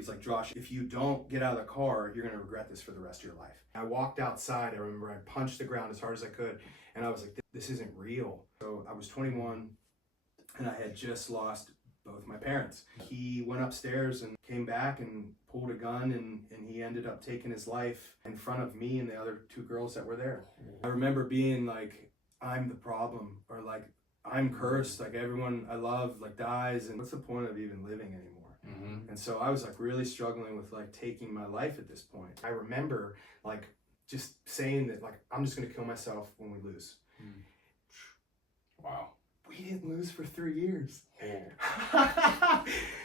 He's like, Josh, if you don't get out of the car, you're going to regret this for the rest of your life. I walked outside. I remember I punched the ground as hard as I could. And I was like, this isn't real. So I was 21 and I had just lost both my parents. He went upstairs and came back and pulled a gun, and he ended up taking his life in front of me and the other 2 girls that were there. I remember being like, I'm the problem, or like, I'm cursed, like everyone I love like dies, and what's the point of even living anymore? And so I was like really struggling with like taking my life at this point. I remember like just saying that like, I'm just gonna kill myself when we lose. Wow. We didn't lose for 3 years.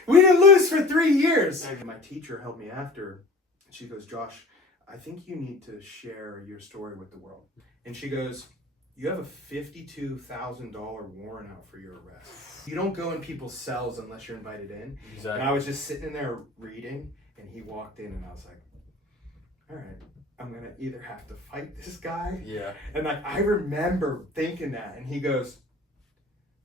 We didn't lose for 3 years. My teacher held me after. She goes, Josh, I think you need to share your story with the world. And she goes, you have a $52,000 warrant out for your arrest. You don't go in people's cells unless you're invited in. Exactly. And I was just sitting in there reading, and he walked in, and I was like, all right, I'm going to either have to fight this guy. Yeah. And like, I remember thinking that, and he goes,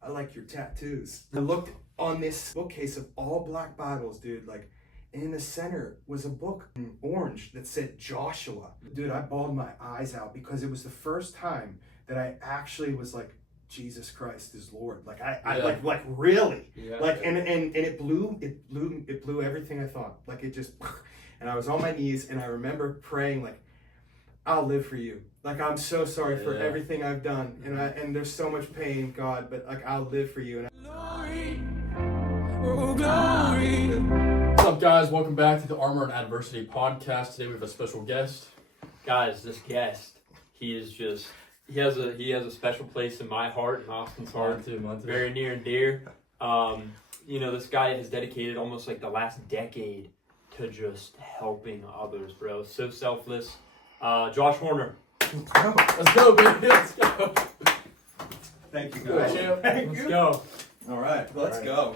I like your tattoos. I looked on this bookcase of all black Bibles, dude, like, and in the center was a book in orange that said Joshua. Dude, I bawled my eyes out because it was the first time that I actually was like, Jesus Christ is Lord. Like I like really. Yeah. Like and it blew everything I thought. Like it just, and I was on my knees and I remember praying like, I'll live for you. Like, I'm so sorry for everything I've done. And there's so much pain, God, but like, I'll live for you. Glory, oh glory. What's up, guys? Welcome back to the Armor and Adversity podcast. Today we have a special guest. Guys, this guest, he has a special place in my heart and Austin's heart. Mine too. Very near and dear. This guy has dedicated almost like the last decade to just helping others, bro. So selfless. Josh Horner. Let's go, baby. Let's go. Thank you, guys. Let's go. All right, let's go.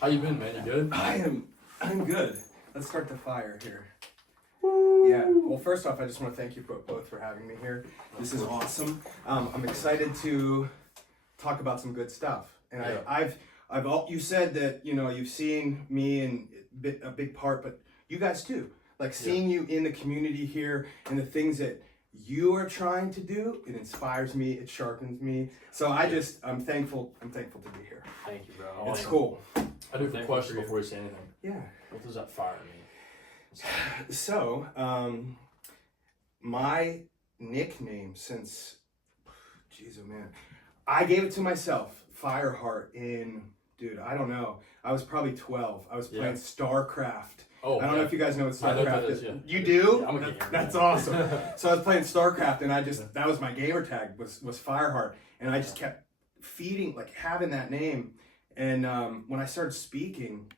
How you been, man? You good? I'm good. Let's start the fire here. Yeah. Well, first off, I just want to thank you both for having me here. This is awesome. I'm excited to talk about some good stuff. And you said that you've seen me in a big part, but you guys too. Like seeing you in the community here and the things that you are trying to do, it inspires me, it sharpens me. So I'm thankful to be here. Thank you, bro. It's cool. I do have a question before you say anything. Yeah. What does that fire mean? So, my nickname since, jeez, oh man, I gave it to myself, Fireheart, I don't know, I was probably 12. I was playing StarCraft. Oh, I don't know if you guys know what StarCraft is. Yeah. You do? Yeah, I'm a gamer. That's awesome. So I was playing StarCraft, and that was my gamer tag, was Fireheart. And I just kept having that name. And when I started speaking,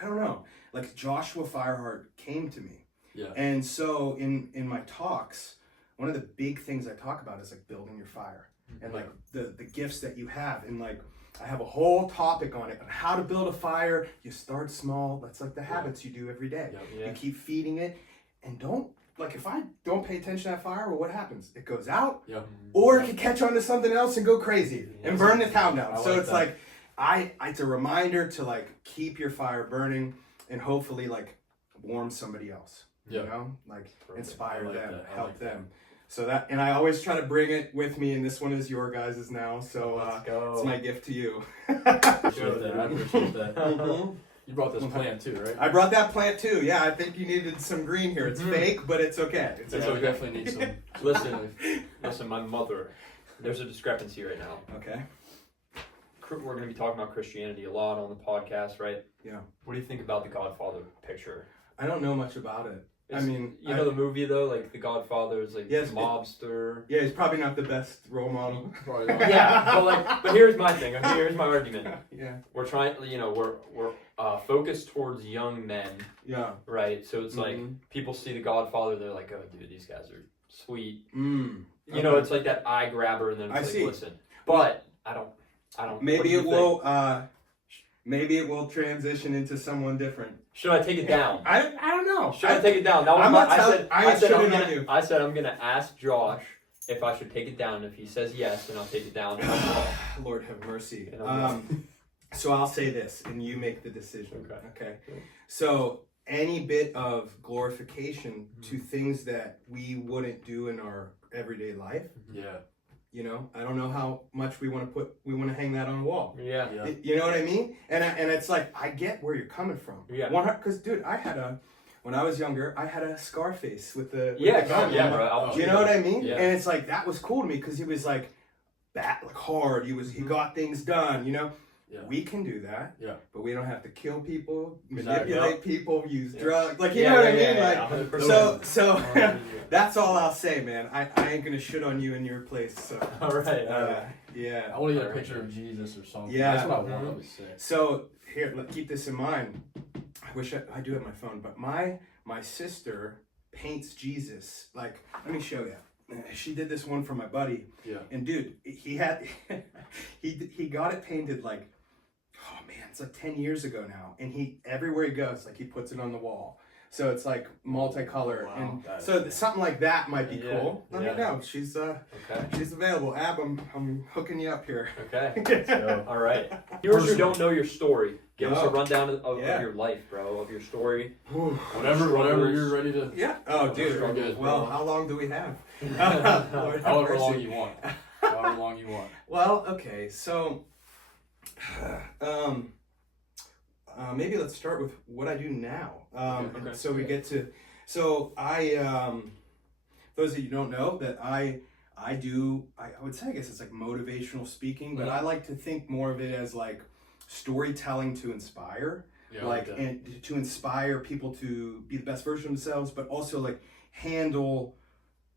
I don't know, like Joshua Fireheart came to me. Yeah. And so in my talks, one of the big things I talk about is like building your fire and like the gifts that you have. And like, I have a whole topic on it, on how to build a fire. You start small. That's like the habits you do every day. You keep feeding it, and if I don't pay attention to that fire, well, what happens? It goes out, or it can catch on to something else and go crazy and burn the town down. So it's like, it's a reminder to like keep your fire burning and hopefully like warm somebody else. You know, like inspire them, help them. So and I always try to bring it with me, and this one is your guys's now, so it's my gift to you. I appreciate that. Mm-hmm. You brought this plant too, right? I brought that plant too, yeah. I think you needed some green here. It's fake, but it's okay. We definitely need some. Listen, my mother, there's a discrepancy right now. Okay. We're going to be talking about Christianity a lot on the podcast, right? Yeah. What do you think about the Godfather picture? I don't know much about it. The movie though, like the Godfather is like mobster. Yeah, he's probably not the best role model. but here's my thing. Here's my argument. Yeah. We're trying, we're focused towards young men. Yeah. Right. So it's like people see the Godfather, they're like, oh, dude, these guys are sweet. It's like that eye grabber, and then it's listen. But I don't. Maybe it will. Maybe it will transition into someone different. Should I take it down? I don't know. Should I take it down? I said I'm gonna ask Josh if I should take it down. If he says yes, then I'll take it down. Lord have mercy. So I'll say this, and you make the decision. Okay. So any bit of glorification to things that we wouldn't do in our everyday life. Yeah. You know, I don't know how much we want to hang that on a wall. Yeah. Yeah. You know what I mean? And it's like, I get where you're coming from. Yeah. Because, dude, when I was younger, I had a Scarface with the gun. Yeah, bro. You know what I mean? Yeah. And it's like, that was cool to me because he was like, hard. He got things done, you know? Yeah. We can do that. Yeah. But we don't have to kill people, Exactly. manipulate people, use drugs. Like, you Yeah, know what I yeah, mean? yeah, Like, 100%. so that's all I'll say, man. I ain't gonna shit on you in your place. So. All right. Yeah. I want to get a picture of Jesus or something. Yeah. That's what I want. That'd be sick. So here, keep this in mind. I wish I do have my phone, but my sister paints Jesus. Like, let me show you. She did this one for my buddy. Yeah. And dude, he got it painted like, oh man, it's like 10 years ago now. And everywhere he goes, like he puts it on the wall. So it's like multicolored. Wow, And so something like that might be cool. Let me Yeah. know. She's available. Ab, I'm hooking you up here. Okay. So, All right. Viewers who don't know your story, give us a rundown of Yeah. your life, bro, of your story. whatever you're ready to. Yeah. Oh, dude. Sure good, Well, bro. how long do we have? Lord have However long mercy. you want. However long you want. Well, okay. So, maybe let's start with what I do now. Okay. So we get to. So I, those of you who don't know that I would say, I guess it's like motivational speaking, but I like to think more of it as like storytelling to inspire. Yeah, like that. and to inspire people to be the best version of themselves, but also like handle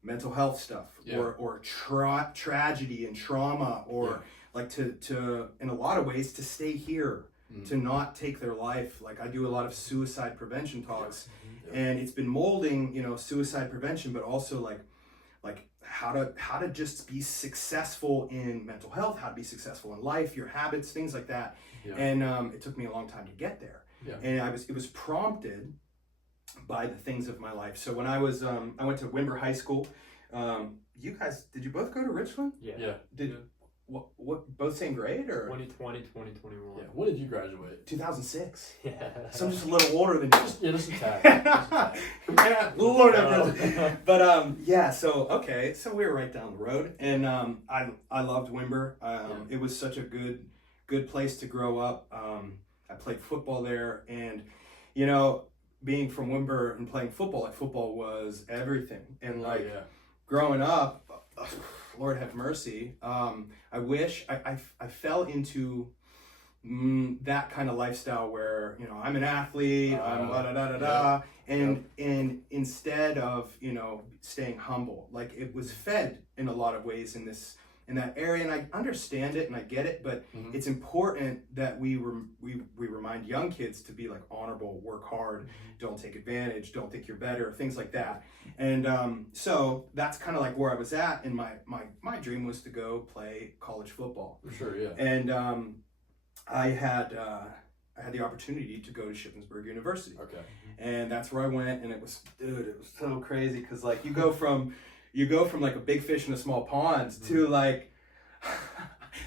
mental health stuff or tragedy and trauma, or like to in a lot of ways to stay here, to not take their life. Like I do a lot of suicide prevention talks, and it's been molding, you know, suicide prevention, but also like how to just be successful in mental health, how to be successful in life, your habits, things like that. Yeah. And it took me a long time to get there. Yeah. And it was prompted by the things of my life. So when I was I went to Wimber High School. You guys, did you both go to Richland? Yeah. Yeah. Did what both same grade or 2020, 2021. Yeah. When did you graduate? 2006? Yeah. So I'm just a little older than you. Just a tad. Just a tad. Yeah, Lord have mercy. But yeah, so okay, so we were right down the road, and I loved Wimber. It was such a good place to grow up. I played football there, and you know, being from Wimber and playing football, like football was everything. And like growing up, Lord have mercy. I wish I fell into that kind of lifestyle where, you know, I'm an athlete, I'm and instead of, you know, staying humble, like it was fed in a lot of ways in that area, and I understand it and I get it, but it's important that we remind young kids to be like honorable, work hard, don't take advantage, don't think you're better, things like that. And so that's kind of like where I was at, and my dream was to go play college football. For sure, yeah. And I had the opportunity to go to Shippensburg University. Okay. And that's where I went, and it was so crazy because like you go from like a big fish in a small pond to like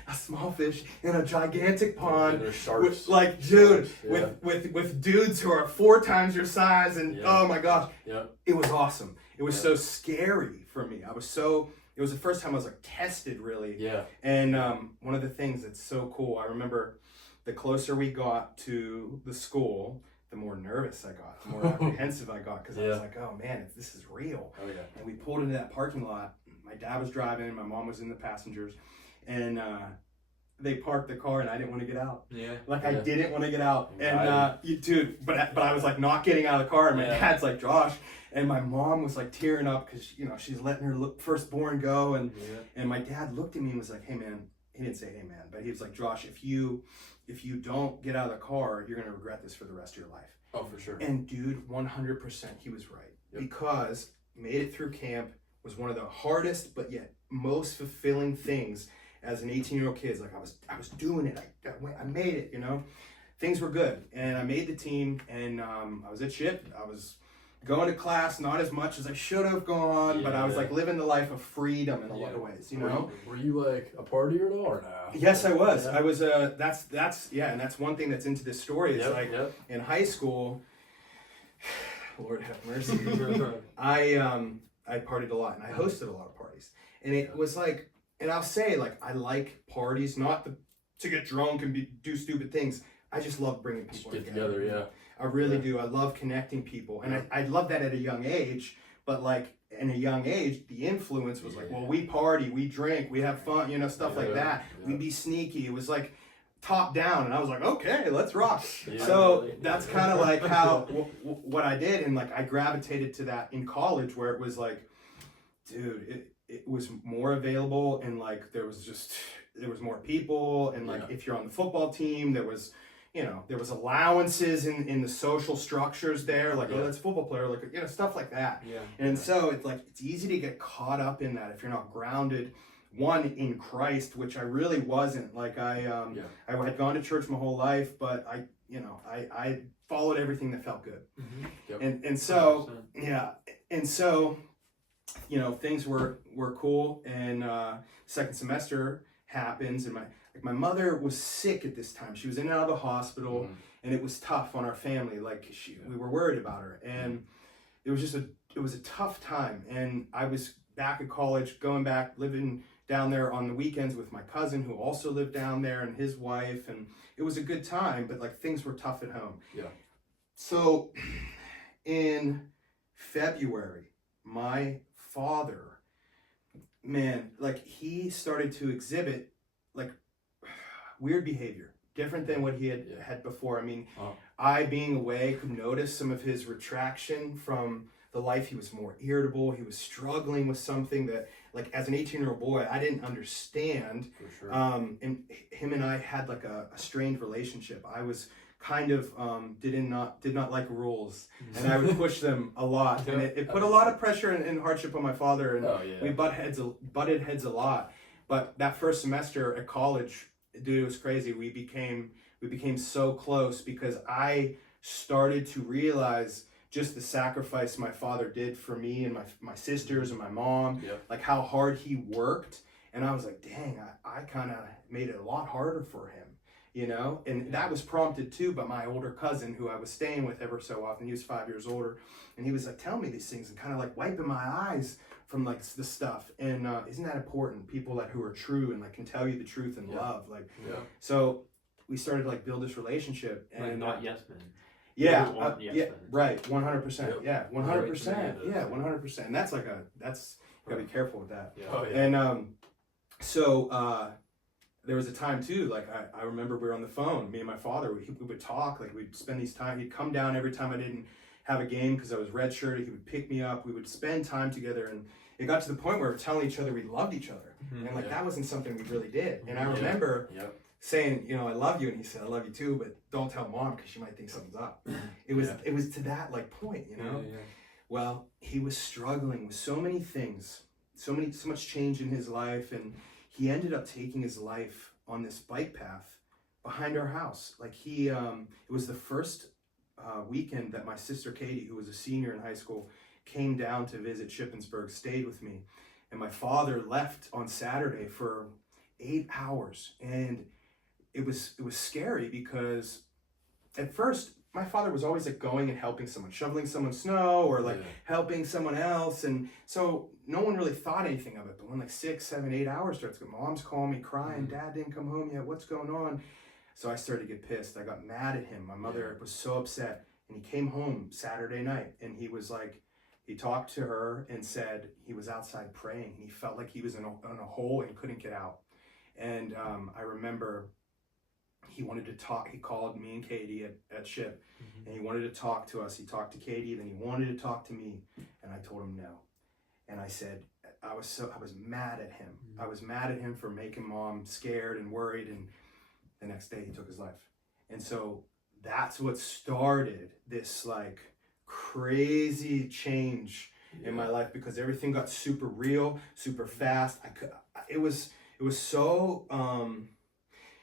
a small fish in a gigantic pond. There's sharks. With, like, dude, Sharks, with dudes who are 4 times your size, and oh my gosh, it was awesome. It was so scary for me. It was the first time I was like tested really. Yeah. And one of the things that's so cool, I remember the closer we got to the school, the more nervous I got, the more apprehensive I got, because I was like, oh man, this is real. Oh yeah. And we pulled into that parking lot. My dad was driving, my mom was in the passengers, and they parked the car, and I didn't want to get out. Yeah. Like I didn't want to get out, and but I was like not getting out of the car, and my dad's like, Josh, and my mom was like tearing up because, you know, she's letting her firstborn go, and my dad looked at me and was like, hey man, he didn't say hey man, but he was like, Josh, if you don't get out of the car, you're gonna regret this for the rest of your life. Oh, for sure. And dude, 100% he was right. Because made it through camp was one of the hardest but yet most fulfilling things as an 18-year-old kid. Like I was doing it. I made it, you know. Things were good, and I made the team, and I was at Ship. I was going to class, not as much as I should have gone, but I was like living the life of freedom in a lot of ways, you know. Were you like a partier at all or no? Yes, I was. I was. And that's one thing that's into this story is in high school. Lord have mercy. I partied a lot and I hosted a lot of parties. And it was like, and I'll say, like, I like parties, not to get drunk and do stupid things. I just love bringing people Get together, yeah. I really do. I love connecting people. And I love that at a young age. But, like, in a young age, the influence was like, well, we party, we drink, we have fun, you know, stuff like that. Yeah. We'd be sneaky. It was like top down. And I was like, okay, let's rock. So that's kind of like how, what I did. And, like, I gravitated to that in college where it was like, dude, it was more available. And, like, there was more people. And, like, if you're on the football team, there was allowances in the social structures there, like, oh, that's a football player, like, you know, stuff like that. Yeah. And so it's like, it's easy to get caught up in that if you're not grounded, one, in Christ, which I really wasn't. Like, I had gone to church my whole life, but I followed everything that felt good. Mm-hmm. Yep. And so, 100%. Yeah. And so, you know, things were cool. And second semester happens, and my mother was sick at this time. She was in and out of the hospital, and it was tough on our family. Like, we were worried about her, and it was a tough time. And I was back at college, going back, living down there on the weekends with my cousin who also lived down there, and his wife, and it was a good time, but, like, things were tough at home. Yeah. So in February, my father, man, like, he started to exhibit, like, weird behavior, different than what he had before. I mean, I, being away, could notice some of his retraction from the life. He was more irritable. He was struggling with something that, like, as an 18-year-old boy, I didn't understand. For sure. And him and I had, like, a strained relationship. I was kind of did not like rules, and I would push them a lot, and it put a lot of pressure and hardship on my father, and we butted heads a lot. But that first semester at college, dude, it was crazy. We became so close because I started to realize just the sacrifice my father did for me and my sisters and my mom, like how hard he worked. And I was like, dang, I kind of made it a lot harder for him, you know? And that was prompted too by my older cousin who I was staying with ever so often. He was 5 years older, and he was like telling me these things and kind of like wiping my eyes from, like, the stuff. And isn't that important? People who are true and, like, can tell you the truth in love, like. So we started to, like, build this relationship, and like, not yes men. Right, 100%. Yeah, 100%. Yeah, 100%. And that's like that's gotta be careful with that. And so there was a time too, like, I remember we were on the phone, me and my father, we would talk, like, we'd spend these time, he'd come down every time I didn't have a game because I was redshirted. He would pick me up. We would spend time together, and it got to the point where we were telling each other we loved each other, and, like, that wasn't something we really did. And I remember saying, you know, I love you, and he said, I love you too, but don't tell mom because she might think something's up. It was to that, like, point, you know. Well, he was struggling with so many things, so much change in his life, and he ended up taking his life on this bike path behind our house. Like, it was the first weekend that my sister Katie, who was a senior in high school, came down to visit Shippensburg, stayed with me, and my father left on Saturday for 8 hours. And it was scary because at first my father was always, like, going and helping someone, shoveling someone's snow, or, like, helping someone else, and so no one really thought anything of it. But when, like, 6, 7, 8 hours starts, mom's calling me crying, dad didn't come home yet, what's going on? So I started to get pissed. I got mad at him. My mother was so upset. And he came home Saturday night, and he was like, he talked to her and said he was outside praying. He felt like he was in a hole and couldn't get out. And I remember he wanted to talk. He called me and Katie at Ship, and he wanted to talk to us. He talked to Katie, then he wanted to talk to me, and I told him no. And I said, I was mad at him. I was mad at him for making mom scared and worried, and the next day he took his life. And so that's what started this, like, crazy change in my life, because everything got super real, super fast. It was so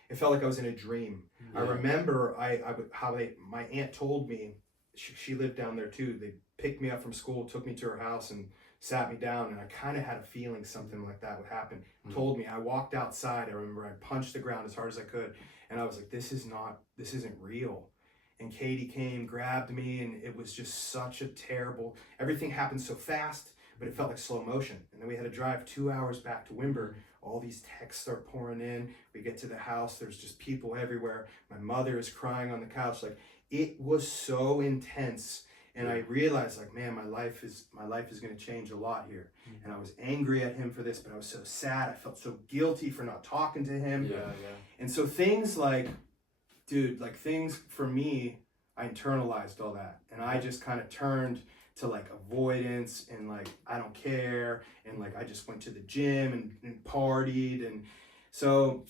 it felt like I was in a dream. I remember my aunt told me, she lived down there too. They picked me up from school, took me to her house, and sat me down, and I kind of had a feeling something like that would happen. Told me. I walked outside. I remember I punched the ground as hard as I could, and I was like, this isn't real. and Katie came, grabbed me, and it was just such a terrible, everything happened so fast, but it felt like slow motion. And then we had to drive 2 hours back to Wimber. All these texts start pouring in. We get to the house, there's just people everywhere. My mother is crying on the couch. Like, it was so intense. And I realized, like, man, my life is going to change a lot here. And I was angry at him for this, but I was so sad. I felt so guilty for not talking to him. Yeah. And so things like, dude, like things for me, I internalized all that. And I just kind of turned to like avoidance and like, I don't care. And like, I just went to the gym and partied. And so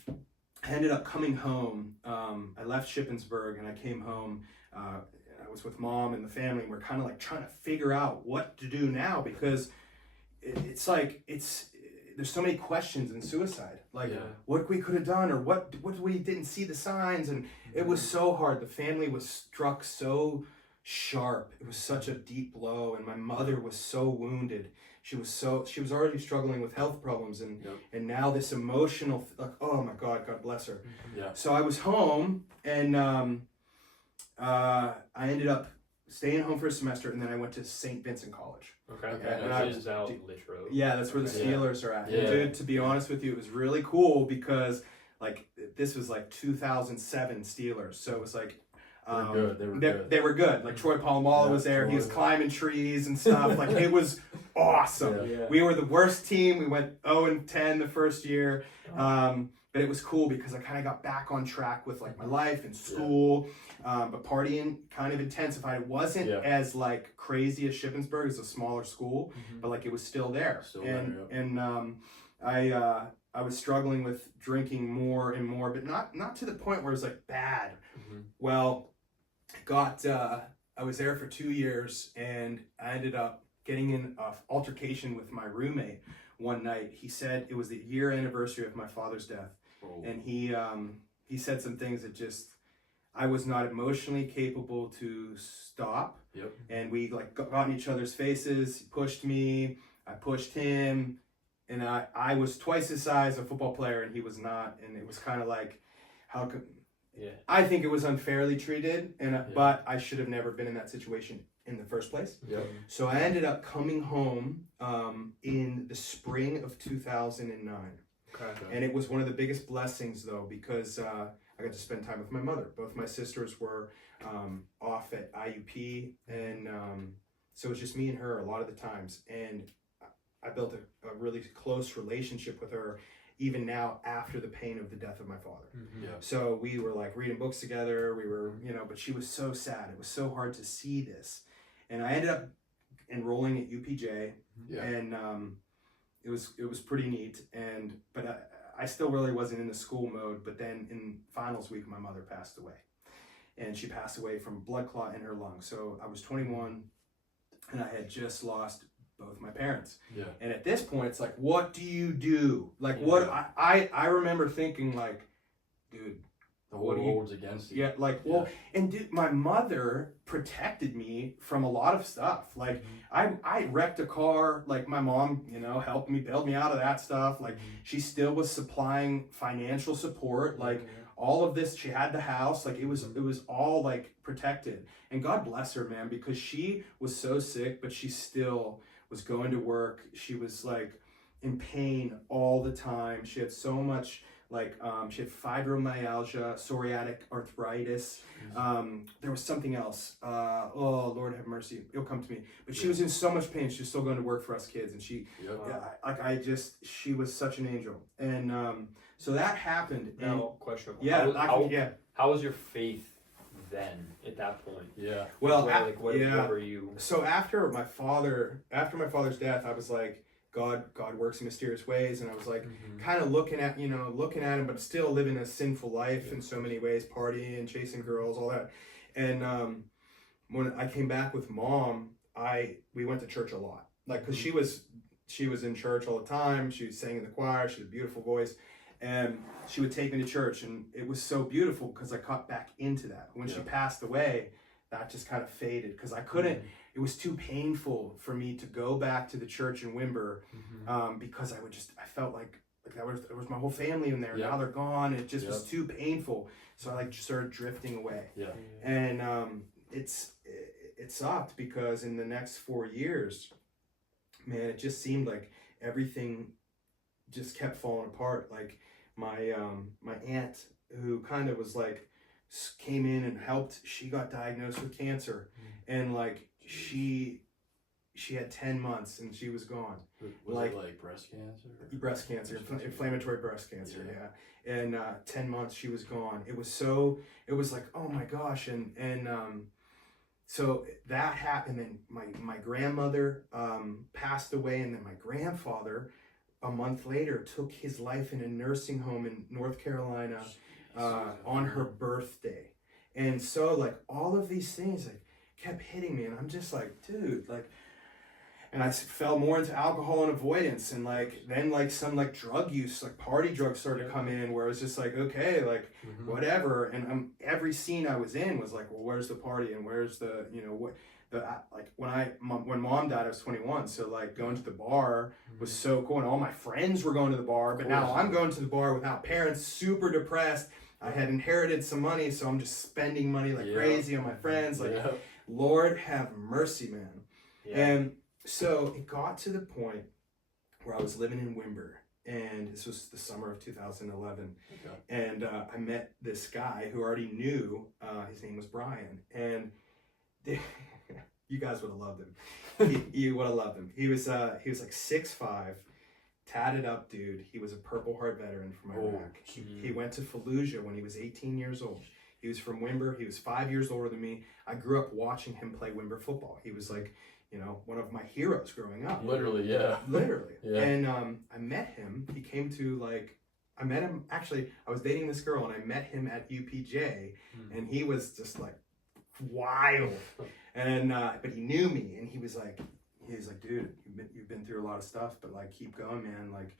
I ended up coming home. I left Shippensburg and I came home. I was with mom and the family, and we're kind of like trying to figure out what to do now, because it's like, there's so many questions in suicide, like what we could have done, or what we didn't see the signs. And it was so hard. The family was struck so sharp. It was such a deep blow. And my mother was so wounded. She was already struggling with health problems, and now this emotional, like, oh my God bless her. So I was home, and I ended up staying home for a semester, and then I went to St. Vincent College. Okay. And Which is out Latrobe. Yeah, that's where the Steelers are at. Yeah. And dude, to be honest with you, it was really cool because like this was like 2007 Steelers, so it was like They were good. Like Troy Polamalu was there. He was climbing trees and stuff. Like it was awesome. Yeah. We were the worst team. We went 0-10 the first year. But it was cool because I kind of got back on track with like my life and school. But partying kind of intensified. It wasn't as like crazy as Shippensburg. It's a smaller school, but like it was still there. I was struggling with drinking more and more, but not to the point where it was like bad. Well, I was there for 2 years, and I ended up getting in an altercation with my roommate one night. He said it was the year anniversary of my father's death. And he said some things that just, I was not emotionally capable to stop. And we like got in each other's faces. He pushed me, I pushed him, and I was twice his size, a football player, and he was not. And it was kind of like, how could, I think it was unfairly treated, but I should have never been in that situation in the first place. So I ended up coming home in the spring of 2009. And it was one of the biggest blessings, though, because I got to spend time with my mother. Both my sisters were off at IUP, and so it was just me and her a lot of the times. And I built a really close relationship with her, even now after the pain of the death of my father. So we were like reading books together. We were, but she was so sad. It was so hard to see this. And I ended up enrolling at UPJ, and it was pretty neat. But I still really wasn't in the school mode. But then in finals week, my mother passed away, and she passed away from blood clot in her lung. So I was 21, and I had just lost both my parents. And at this point, it's like, what do you do? Like, what I remember thinking, like, dude, the whole world's against you. And dude, my mother protected me from a lot of stuff. Like, I wrecked a car. Like, my mom, helped me, bailed me out of that stuff. Like, she still was supplying financial support. Like, all of this, she had the house. Like, it was all like protected. And God bless her, man, because she was so sick, but she still was going to work. She was like in pain all the time. She had so much, like she had fibromyalgia, psoriatic arthritis. There was something else. Oh, Lord have mercy, it'll come to me. But she was in so much pain. She was still going to work for us kids, and she was such an angel. And so that happened. Now, question. How was your faith then at that point? Well, what were you? So after my father's death, I was like, God works in mysterious ways, and I was like, kind of looking at him, but still living a sinful life in so many ways, partying and chasing girls, all that. And when I came back with mom, we went to church a lot, like, because she was in church all the time. She sang in the choir. She had a beautiful voice. And she would take me to church, and it was so beautiful because I caught back into that. When she passed away, that just kind of faded because I couldn't, it was too painful for me to go back to the church in Wimber because I felt like like that was my whole family in there. Yeah. Now they're gone. It just was Yeah. too painful. So I like just started drifting away. Yeah. And it sucked because in the next 4 years, man, it just seemed like everything just kept falling apart. Like my aunt, who kind of was like came in and helped. She got diagnosed with cancer, and like she had 10 months and she was gone. Was Like- it like breast cancer? Breast cancer, inflammatory breast cancer, yeah. And 10 months she was gone. It was like, oh my gosh. And so that happened. And then my grandmother passed away, and then my grandfather a month later took his life in a nursing home in North Carolina on her birthday. And so like all of these things like kept hitting me, and I'm just like, dude, like, and I fell more into alcohol and avoidance, and like then like some like drug use, like party drugs started to come in, where it was just like, okay, like whatever. And every scene I was in was like, well, where's the party and where's the, you know, what the like when mom died I was 21, so like going to the bar was so cool, and all my friends were going to the bar, but now I'm going to the bar without parents, super depressed. I had inherited some money, so I'm just spending money like crazy on my friends. Like, Lord have mercy, man. And so it got to the point where I was living in Wimber, and this was the summer of 2011. And I met this guy who I already knew. His name was Brian, and you guys would have loved him. You would have loved him. He was like 6'5", tatted up dude. He was a Purple Heart veteran from Iraq. He went to Fallujah when he was 18 years old. He was from Wimber. He was 5 years older than me. I grew up watching him play Wimber football. He was like, you know, one of my heroes growing up. Literally, yeah. Literally. Yeah. And I met him. He came to like, I met him, actually, I was dating this girl, and I met him at UPJ, and he was just like wild. And, but he knew me, and he was like, dude, you've been through a lot of stuff, but like, keep going, man. Like,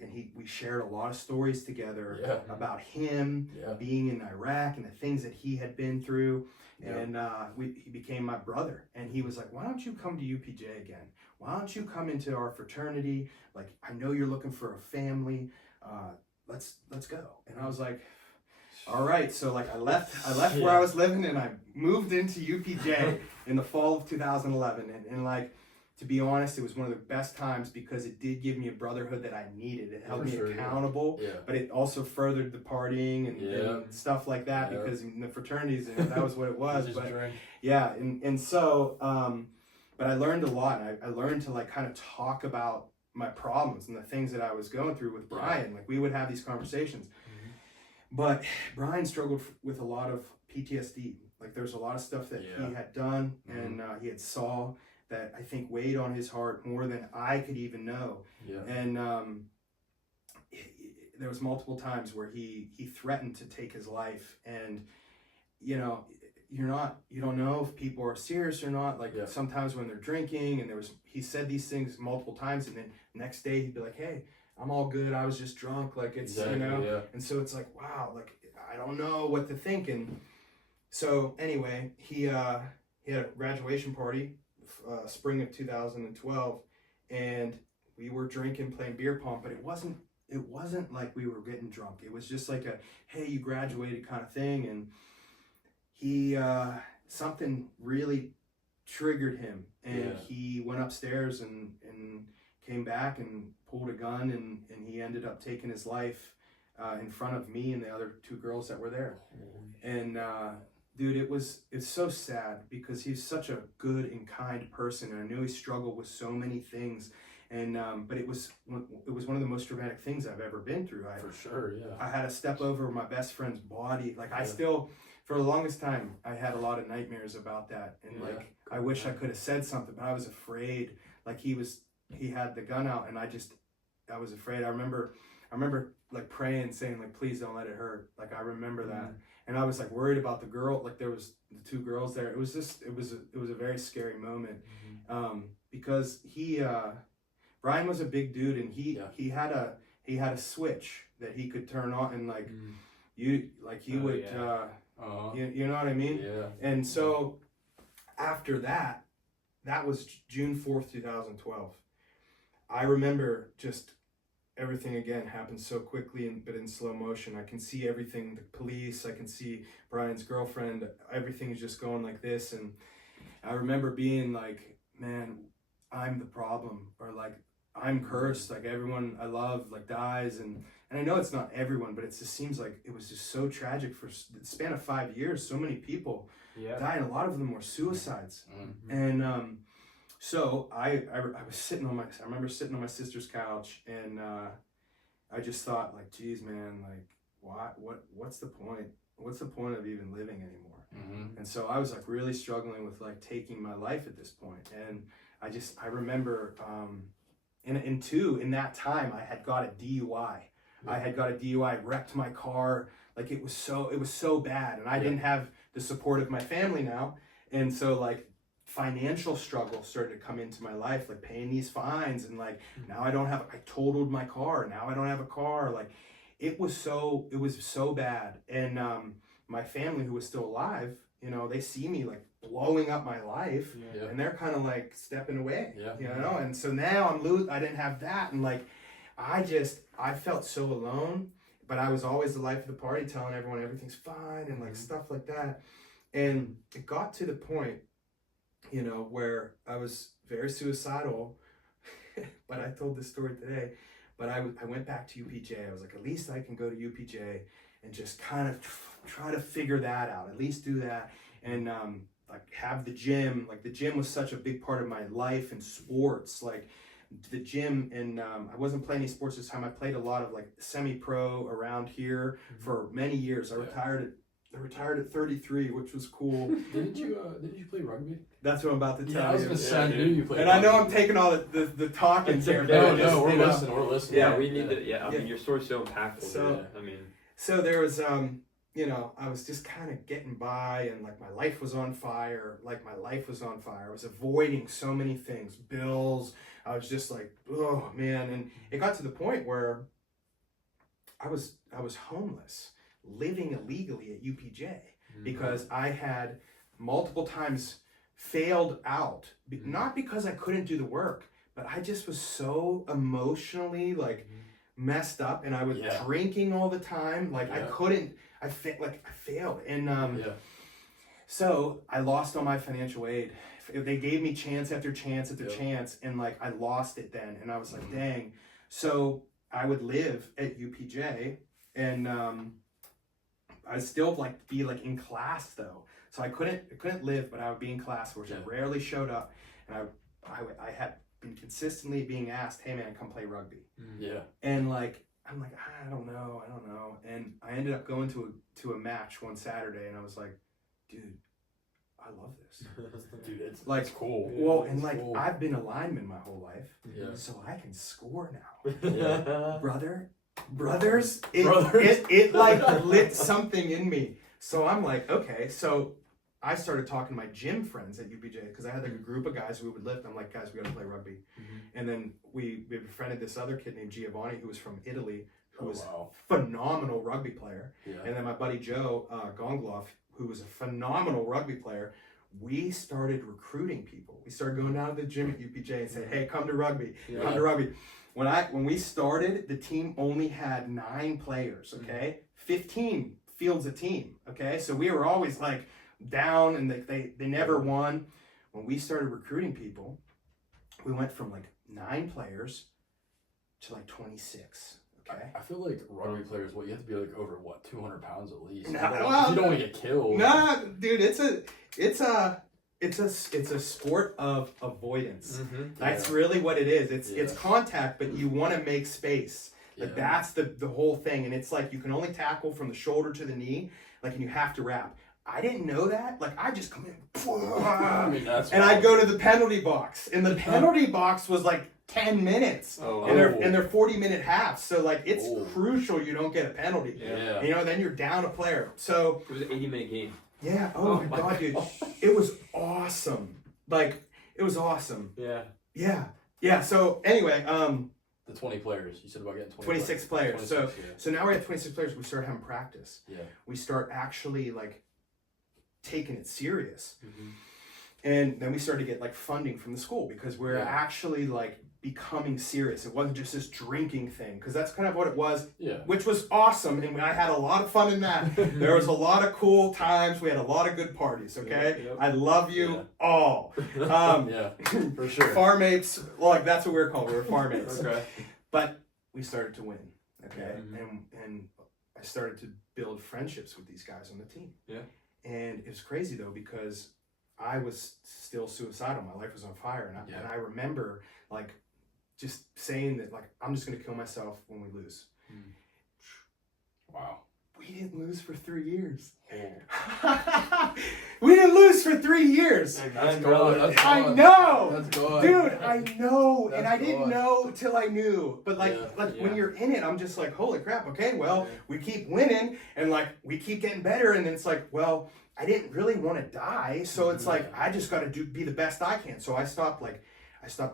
and we shared a lot of stories together about him being in Iraq and the things that he had been through. And he became my brother. And he was like, why don't you come to UPJ again? Why don't you come into our fraternity? Like, I know you're looking for a family. Let's go. And I was like, all right. So like I left where I was living, and I moved into UPJ in the fall of 2011. And like, to be honest, it was one of the best times because it did give me a brotherhood that I needed. It held me accountable, but it also furthered the partying and stuff like that, because in the fraternities, that was what it was. And so, but I learned a lot. I learned to like kind of talk about my problems and the things that I was going through with Brian. Like we would have these conversations, but Brian struggled with a lot of PTSD. Like there's a lot of stuff that he had done and he had saw that I think weighed on his heart more than I could even know. And there was multiple times where he threatened to take his life, and you know, you don't know if people are serious or not. Like sometimes when they're drinking, and he said these things multiple times, and then next day he'd be like, hey, I'm all good, I was just drunk. Like it's you know, and so it's like, wow, like I don't know what to think. And so anyway, he had a graduation party spring of 2012, and we were drinking, playing beer pong, but it wasn't like we were getting drunk. It was just like a, hey, you graduated kind of thing. And he something really triggered him, and he went upstairs and came back and pulled a gun, and he ended up taking his life in front of me and the other two girls that were there. And dude, it's so sad because he's such a good and kind person, and I knew he struggled with so many things, and but it was one of the most traumatic things I've ever been through. I had to step over my best friend's body. Like I still, for the longest time, I had a lot of nightmares about that, and like I wish I could have said something, but I was afraid. Like he had the gun out, and I was afraid. I remember like praying, saying like, please don't let it hurt. Like I remember that. And I was like worried about the girl, like there was the two girls there. It was a very scary moment, because Brian was a big dude, and he had a switch that he could turn on, and like you know what I mean? And so after that was June 4th, 2012. I remember just everything again happens so quickly, but in slow motion. I can see everything, the police, I can see Brian's girlfriend, everything is just going like this. And I remember being like, man, I'm the problem, or like, I'm cursed, like everyone I love like dies. And I know it's not everyone, but it just seems like it was just so tragic for the span of 5 years. So many people died, and a lot of them were suicides. And so I was sitting on I remember sitting on my sister's couch, and I just thought like, geez, man, like what's the point? What's the point of even living anymore? And so I was like really struggling with like taking my life at this point. And I remember in that time I had got a DUI. I had got a DUI, wrecked my car. Like it was so bad, and I didn't have the support of my family now. And so like financial struggle started to come into my life, like paying these fines, and like now I totaled my car. Now I don't have a car. Like it was so bad. And my family, who was still alive, you know, they see me like blowing up my life, and they're kind of like stepping away, you know. And so now I didn't have that, and like I felt so alone. But I was always the life of the party, telling everyone everything's fine and like stuff like that. And it got to the point, you know, where I was very suicidal. But I told this story today. But I went back to UPJ. I was like, at least I can go to UPJ and just kind of try to figure that out. At least do that. And like have the gym. Like the gym was such a big part of my life and sports. Like the gym, and I wasn't playing any sports this time. I played a lot of like semi-pro around here for many years. I retired at 33, which was cool. Didn't you play rugby? That's what I'm about to tell you. I was gonna say, I knew you played. And rugby. I know I'm taking all the talking here. No, we're listening. We're listening. Yeah, we need to. Yeah, I mean, your story's so impactful. So, I mean, so there was you know, I was just kind of getting by, and like my life was on fire. I was avoiding so many things, bills. I was just like, oh man. And it got to the point where I was homeless, living illegally at UPJ, because I had multiple times failed out, not because I couldn't do the work, but I just was so emotionally like messed up, and I was drinking all the time. Like I failed. And so I lost all my financial aid. They gave me chance after chance after chance, and like I lost it then. And I was like, dang. So I would live at UPJ, and I'd still like be like in class though. So I couldn't live, but I would be in class, which I rarely showed up. And I had been consistently being asked, hey man, come play rugby. And like I'm like, I don't know. And I ended up going to a match one Saturday, and I was like, dude, I love this. Dude, it's like it's cool. Well, and like cool. I've been a lineman my whole life, so I can score now. Brothers, it like lit something in me. So I'm like, okay. So I started talking to my gym friends at UPJ, because I had like a group of guys who would lift. I'm like, guys, we got to play rugby. And then we befriended this other kid named Giovanni, who was from Italy, who was a phenomenal rugby player. And then my buddy Joe Gongloff, who was a phenomenal rugby player. We started recruiting people. We started going down to the gym at UPJ and saying, hey, come to rugby, come to rugby. When we started, the team only had 9 players, okay? 15 fields a team, okay? So we were always like down, and they never won. When we started recruiting people, we went from like 9 players to like 26. Okay. I feel like rugby players, you have to be like over 200 pounds at least. You don't want to get killed. Nah, dude, it's a sport of avoidance. That's really what it is. It's contact, but you want to make space. Like that's the whole thing. And it's like you can only tackle from the shoulder to the knee, like, and you have to wrap. I didn't know that. Like I just come in, and I'd go to the penalty box, and the penalty box was like 10 minutes, and they're 40-minute halves. So like it's crucial you don't get a penalty. You know, then you're down a player. So it was an 80-minute game. Yeah. Oh my God, dude, it was awesome. Like it was awesome. Yeah. So anyway, the 20 players. You said about getting 26 players. So now we're at 26 players. We start having practice. We start actually like taking it serious. And then we started to get like funding from the school, because we're actually like becoming serious. It wasn't just this drinking thing, because that's kind of what it was, Yeah. which was awesome, and I had a lot of fun in that. There was a lot of cool times. We had a lot of good parties. Okay, Yep. I love you all. Yeah, for sure. Farm mates, like that's what we were called. We were farm mates. Okay. But we started to win. Okay, Yeah. and I started to build friendships with these guys on the team. Yeah. And it was crazy though, because I was still suicidal. My life was on fire, and I remember like just saying that, like, I'm just going to kill myself when we lose. Wow. We didn't lose for 3 years. Oh. We didn't lose for 3 years. That's God. That's I God. know. That's God. Dude, I know. And I That's didn't God. know till I knew. But like Yeah. when you're in it, I'm just like, holy crap. Okay, well, Yeah. we keep winning, and like we keep getting better, and it's like, well, I didn't really want to die, so it's like I just got to be the best I can. So I stopped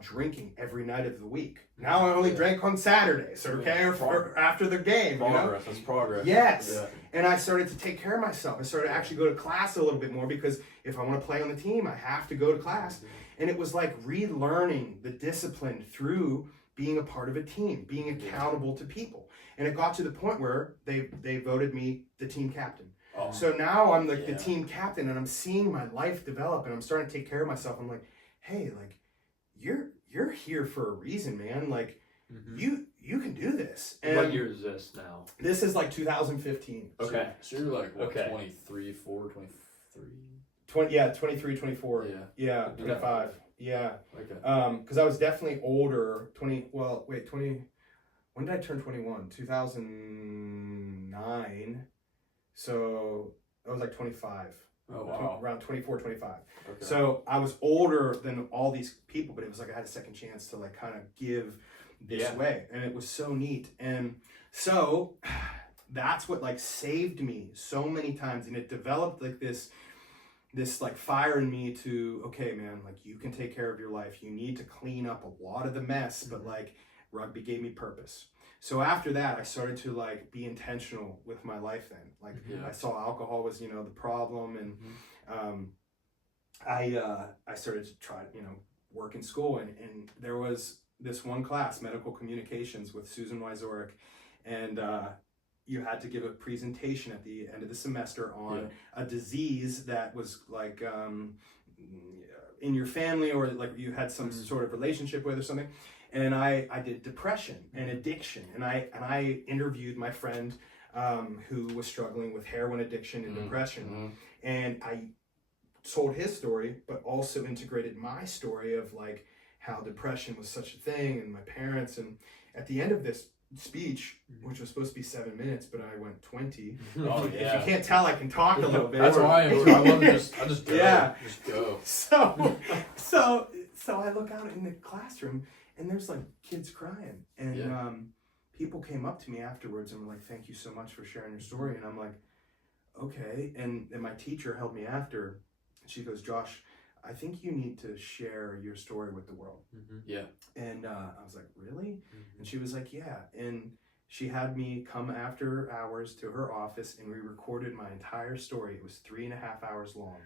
drinking every night of the week. Now I only drink on Saturdays, okay, or after the game. Progress. That's progress. Yes. Yeah. And I started to take care of myself. I started to actually go to class a little bit more, because if I want to play on the team, I have to go to class. And it was like relearning the discipline through being a part of a team, being accountable to people. And it got to the point where they voted me the team captain. Oh. So now I'm like the team captain, and I'm seeing my life develop, and I'm starting to take care of myself. I'm like, hey, like, you're here for a reason, man. Like, you can do this. And What year is this now? this is like 2015. Okay. So you're like, what, Okay. 23, 23? 23, 24. Yeah. Yeah, 25. Yeah. Okay. Because I was definitely older. 20. When did I turn 21? 2009. So I was like 25. Oh, wow. Around 24, 25. Okay. So I was older than all these people, but it was like I had a second chance to like kind of give this way. And it was so neat. And so that's what like saved me so many times. And it developed like this like fire in me to, okay, man, like you can take care of your life. You need to clean up a lot of the mess, but like rugby gave me purpose. So after that, I started to like be intentional with my life then. Like I saw alcohol was, the problem, and I started to try, work in school, and there was this one class, medical communications, with Susan Wyzorek, and you had to give a presentation at the end of the semester on a disease that was like in your family, or like you had some sort of relationship with or something. And I did depression and addiction, and I interviewed my friend who was struggling with heroin addiction and depression, and I told his story, but also integrated my story of like how depression was such a thing, and my parents. And at the end of this speech, which was supposed to be 7 minutes, but I went 20. Oh, If you can't tell, I can talk a little bit. That's why I love to just go. Yeah. Just go. So I look out in the classroom, and there's like kids crying, and people came up to me afterwards and were like, "Thank you so much for sharing your story." And I'm like, "Okay." And my teacher held me after. She goes, "Josh, I think you need to share your story with the world." Yeah. And I was like, "Really?" And she was like, "Yeah." And she had me come after hours to her office, and we recorded my entire story. It was 3.5 hours long.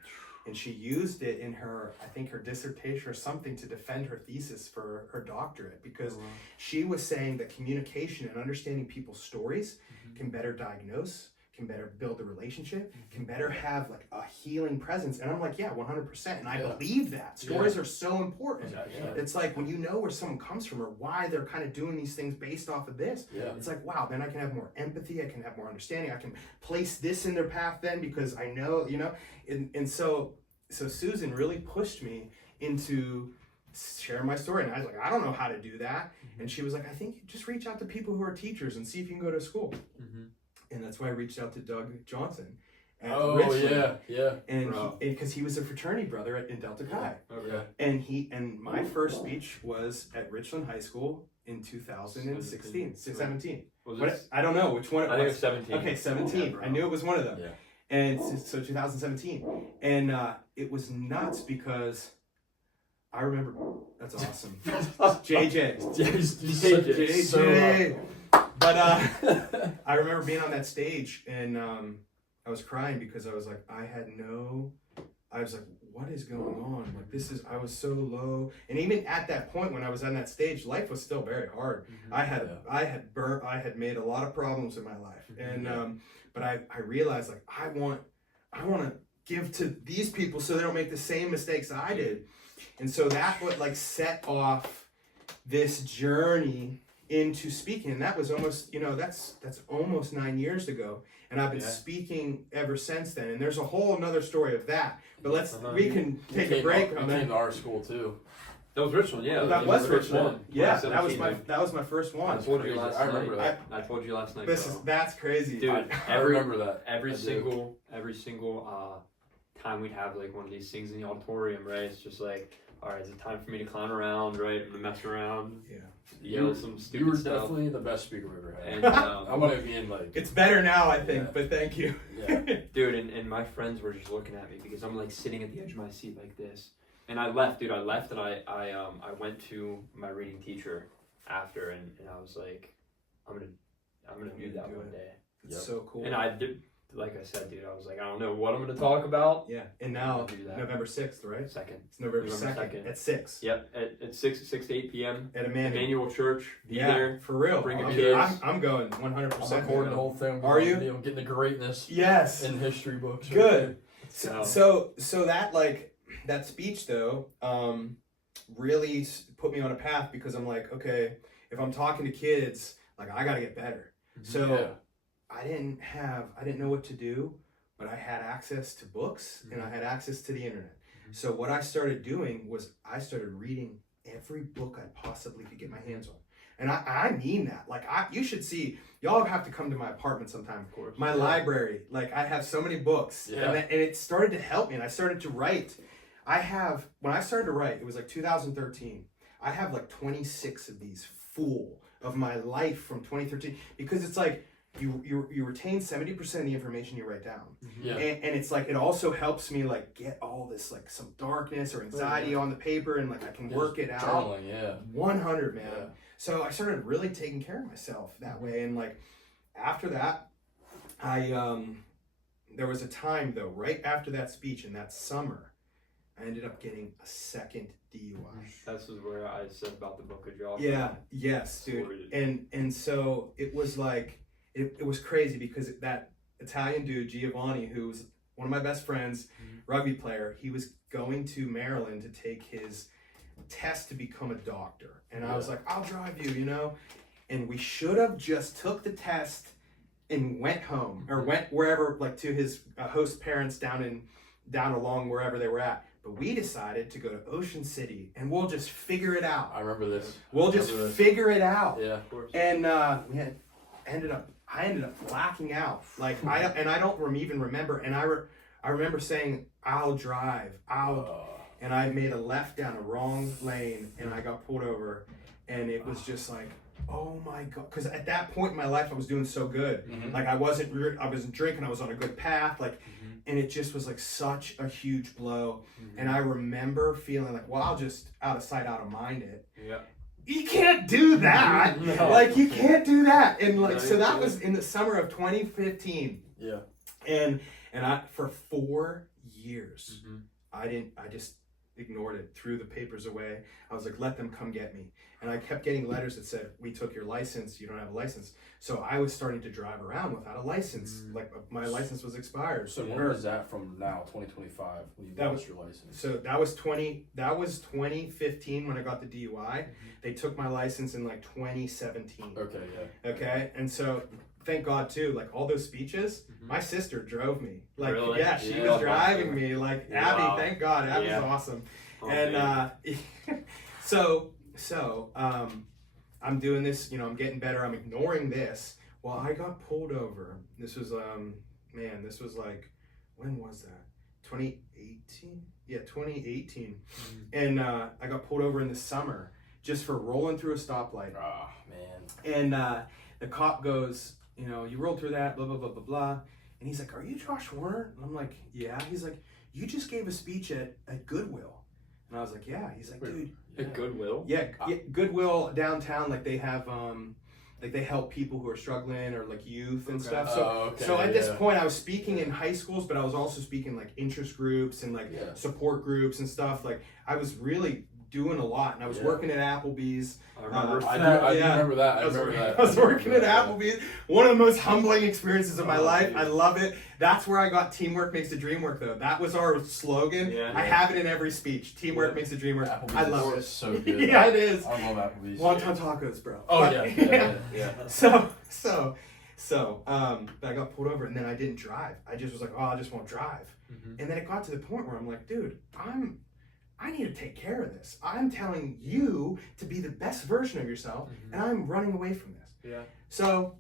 And she used it in her, I think her dissertation or something, to defend her thesis for her doctorate, because she was saying that communication and understanding people's stories can better diagnose, can better build a relationship, can better have like a healing presence. And I'm like, yeah, 100%. And I believe that. Stories are so important. It's like when you know where someone comes from or why they're kind of doing these things based off of this, it's like, wow, then I can have more empathy, I can have more understanding, I can place this in their path then, because I know, and so Susan really pushed me into sharing my story. And I was like, I don't know how to do that. And she was like, I think you just reach out to people who are teachers and see if you can go to school. And that's why I reached out to Doug Johnson at Richland. And because he was a fraternity brother in Delta Chi. And my first speech was at Richland High School in 17. I don't know which one it was. I think it was 17. Okay, 17. I knew it was one of them. And so 2017. And it was nuts because I remember, that's awesome. JJ. But I remember being on that stage, and I was crying because I was like, what is going on? Like I was so low. And even at that point when I was on that stage, life was still very hard. I had made a lot of problems in my life. And but I realized like I want to give to these people so they don't make the same mistakes I did. And so that what like set off this journey into speaking. And that was almost, that's almost 9 years ago. And I've been speaking ever since then. And there's a whole another story of that. But we can take a break on that. You came to our school too. That was Richmond, yeah. That was Richmond. One. Yeah, that was my first one. I told you last I remember night. that. I told you last night. That's crazy, dude. I remember that. Every single time we'd have like one of these things in the auditorium, right? It's just like, all right, is it time for me to clown around, right? And mess around. Yeah. Some stupid You were stuff. definitely the best speaker we've ever had. And, I want to be in like. It's better now, I think, but thank you. Yeah. Dude, and my friends were just looking at me because I'm like sitting at the edge of my seat like this. And I left, dude. I left and I went to my reading teacher after, and I was like, I'm gonna do that one day. It's so cool. And I did, like I said, dude. I was like, I don't know what I'm gonna talk about. Yeah. And now do that. November 6th, right? Second. It's November 2nd at 6. Yep. At 6 to 8 p.m. At Emmanuel Church. Be yeah, there. for real. Bring your kids. I'm going 100%. I'm recording the whole thing. Are you? Getting the greatness. Yes. In history books. Good. So that that speech though, really put me on a path because I'm like, okay, if I'm talking to kids, like I got to get better. So I didn't know what to do, but I had access to books and I had access to the internet. So what I started doing was I started reading every book I possibly could get my hands on. And I mean that. Like, you should see, y'all have to come to my apartment sometime. Of course. My library, like I have so many books. Yeah. And it started to help me and I started to write. When I started to write, it was like 2013. I have like 26 of these full of my life from 2013 because it's like you retain 70% of the information you write down. Yeah. And it's like it also helps me like get all this like some darkness or anxiety on the paper and like I can work it out. Journaling, yeah. 100, man. Yeah. So I started really taking care of myself that way. And like after that, there was a time though, right after that speech in that summer, I ended up getting a second DUI. This is where I said about the book of Job. Yeah, yes, dude. And so it was like, it was crazy because that Italian dude, Giovanni, who was one of my best friends, rugby player, he was going to Maryland to take his test to become a doctor. And I was like, I'll drive you, And we should have just took the test and went home or went wherever, like to his host parents down along wherever they were at. But we decided to go to Ocean City and we'll just figure it out. I remember this. We'll just figure it out. Yeah, of course. And I ended up blacking out. Like I don't even remember. And I remember saying, I'll drive. And I made a left down a wrong lane and I got pulled over. And it was just like, oh my God. Because at that point in my life, I was doing so good. Like I wasn't drinking. I was on a good path. Like, and it just was like such a huge blow. And I remember feeling like, well, I'll just out of sight, out of mind it. Yeah. You can't do that. No. Like you can't do that. And like, so that was in the summer of 2015. Yeah. And I, for 4 years, I just ignored it, threw the papers away. I was like, let them come get me. And I kept getting letters that said, we took your license, you don't have a license. So I was starting to drive around without a license. Like my license was expired. So when was that from now, 2025, when you lost your license? So that was 2015 when I got the DUI. They took my license in like 2017. Okay, yeah. Okay, and so thank God too, like all those speeches, my sister drove me. Like, Really? yeah, she Yeah. was driving me. Like Abby, thank God, Abby's Yeah. awesome. Oh, And man. so I'm doing this, I'm getting better. I'm ignoring this. Well, I got pulled over. This was this was like, when was that? 2018? Yeah, 2018. And I got pulled over in the summer just for rolling through a stoplight. Ah, man. And the cop goes, you rolled through that, blah, blah, blah, blah, blah. And he's like, are you Josh Warner? And I'm like, yeah. He's like, you just gave a speech at Goodwill. And I was like, yeah. He's like, dude. At Goodwill? Yeah, Goodwill downtown, like they have like they help people who are struggling or like youth and stuff. Okay, So at this point I was speaking in high schools, but I was also speaking like interest groups and like support groups and stuff. Like I was really doing a lot, and I was working at Applebee's. I remember. I do remember that. I remember that. I was working at Applebee's. One of the most humbling experiences of my life. Dude. I love it. That's where I got teamwork makes the dream work, though. That was our slogan. Yeah. I have it in every speech. Teamwork makes the dream work. Applebee's I love is it. so good. Yeah, it is. I love Applebee's. Wonton tacos, bro. Oh But- yeah. So, I got pulled over, and then I didn't drive. I just was like, oh, I just won't drive. And then it got to the point where I'm like, dude, I need to take care of this. I'm telling you to be the best version of yourself, and I'm running away from this. Yeah. So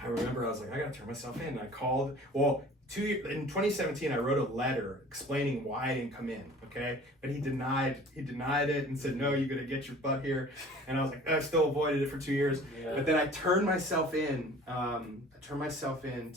I remember I was like, I gotta turn myself in. And I called, in 2017, I wrote a letter explaining why I didn't come in, okay? But he denied it and said, no, you gotta get your butt here. And I was like, I still avoided it for 2 years. Yeah. But then I turned myself in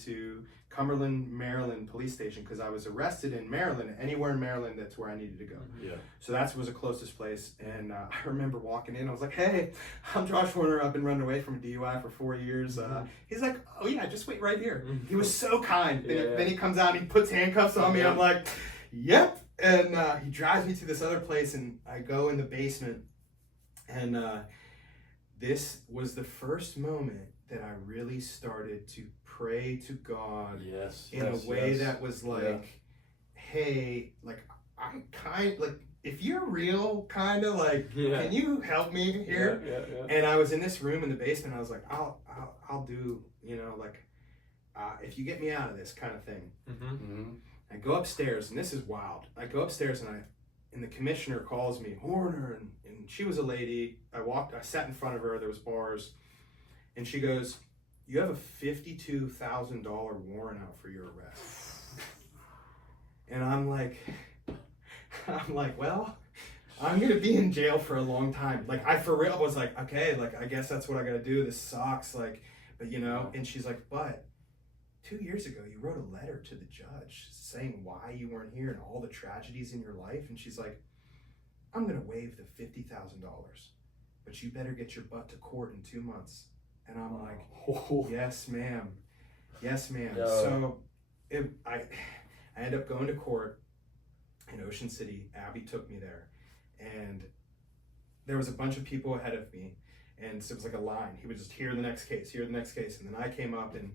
to Cumberland, Maryland police station because I was arrested in Maryland. Anywhere in Maryland, that's where I needed to go. Yeah. So that was the closest place. And I remember walking in. I was like, hey, I'm Josh Warner. I've been running away from a DUI for 4 years. He's like, oh, yeah, just wait right here. He was so kind. Then he comes out and he puts handcuffs on me. I'm like, yep. And he drives me to this other place. And I go in the basement. And this was the first moment that I really started to pray to God in a way that was like, hey, like I'm kind like if you're real, kind of like, can you help me here? Yeah. And I was in this room in the basement. I was like, I'll do, like, if you get me out of this kind of thing. I go upstairs, and this is wild. I go upstairs, and the commissioner calls me, Horner, and she was a lady. I sat in front of her. There was bars. And she goes, you have a $52,000 warrant out for your arrest. And I'm like, well, I'm going to be in jail for a long time. Like, I for real was like, okay, like, I guess that's what I got to do. This sucks. Like, but and she's like, but 2 years ago, you wrote a letter to the judge saying why you weren't here and all the tragedies in your life. And she's like, I'm going to waive the $50,000, but you better get your butt to court in 2 months. And I'm like, yes, ma'am. Yes, ma'am. Yeah. So I ended up going to court in Ocean City. Abby took me there. And there was a bunch of people ahead of me. And so it was like a line. He would just hear the next case. And then I came up and,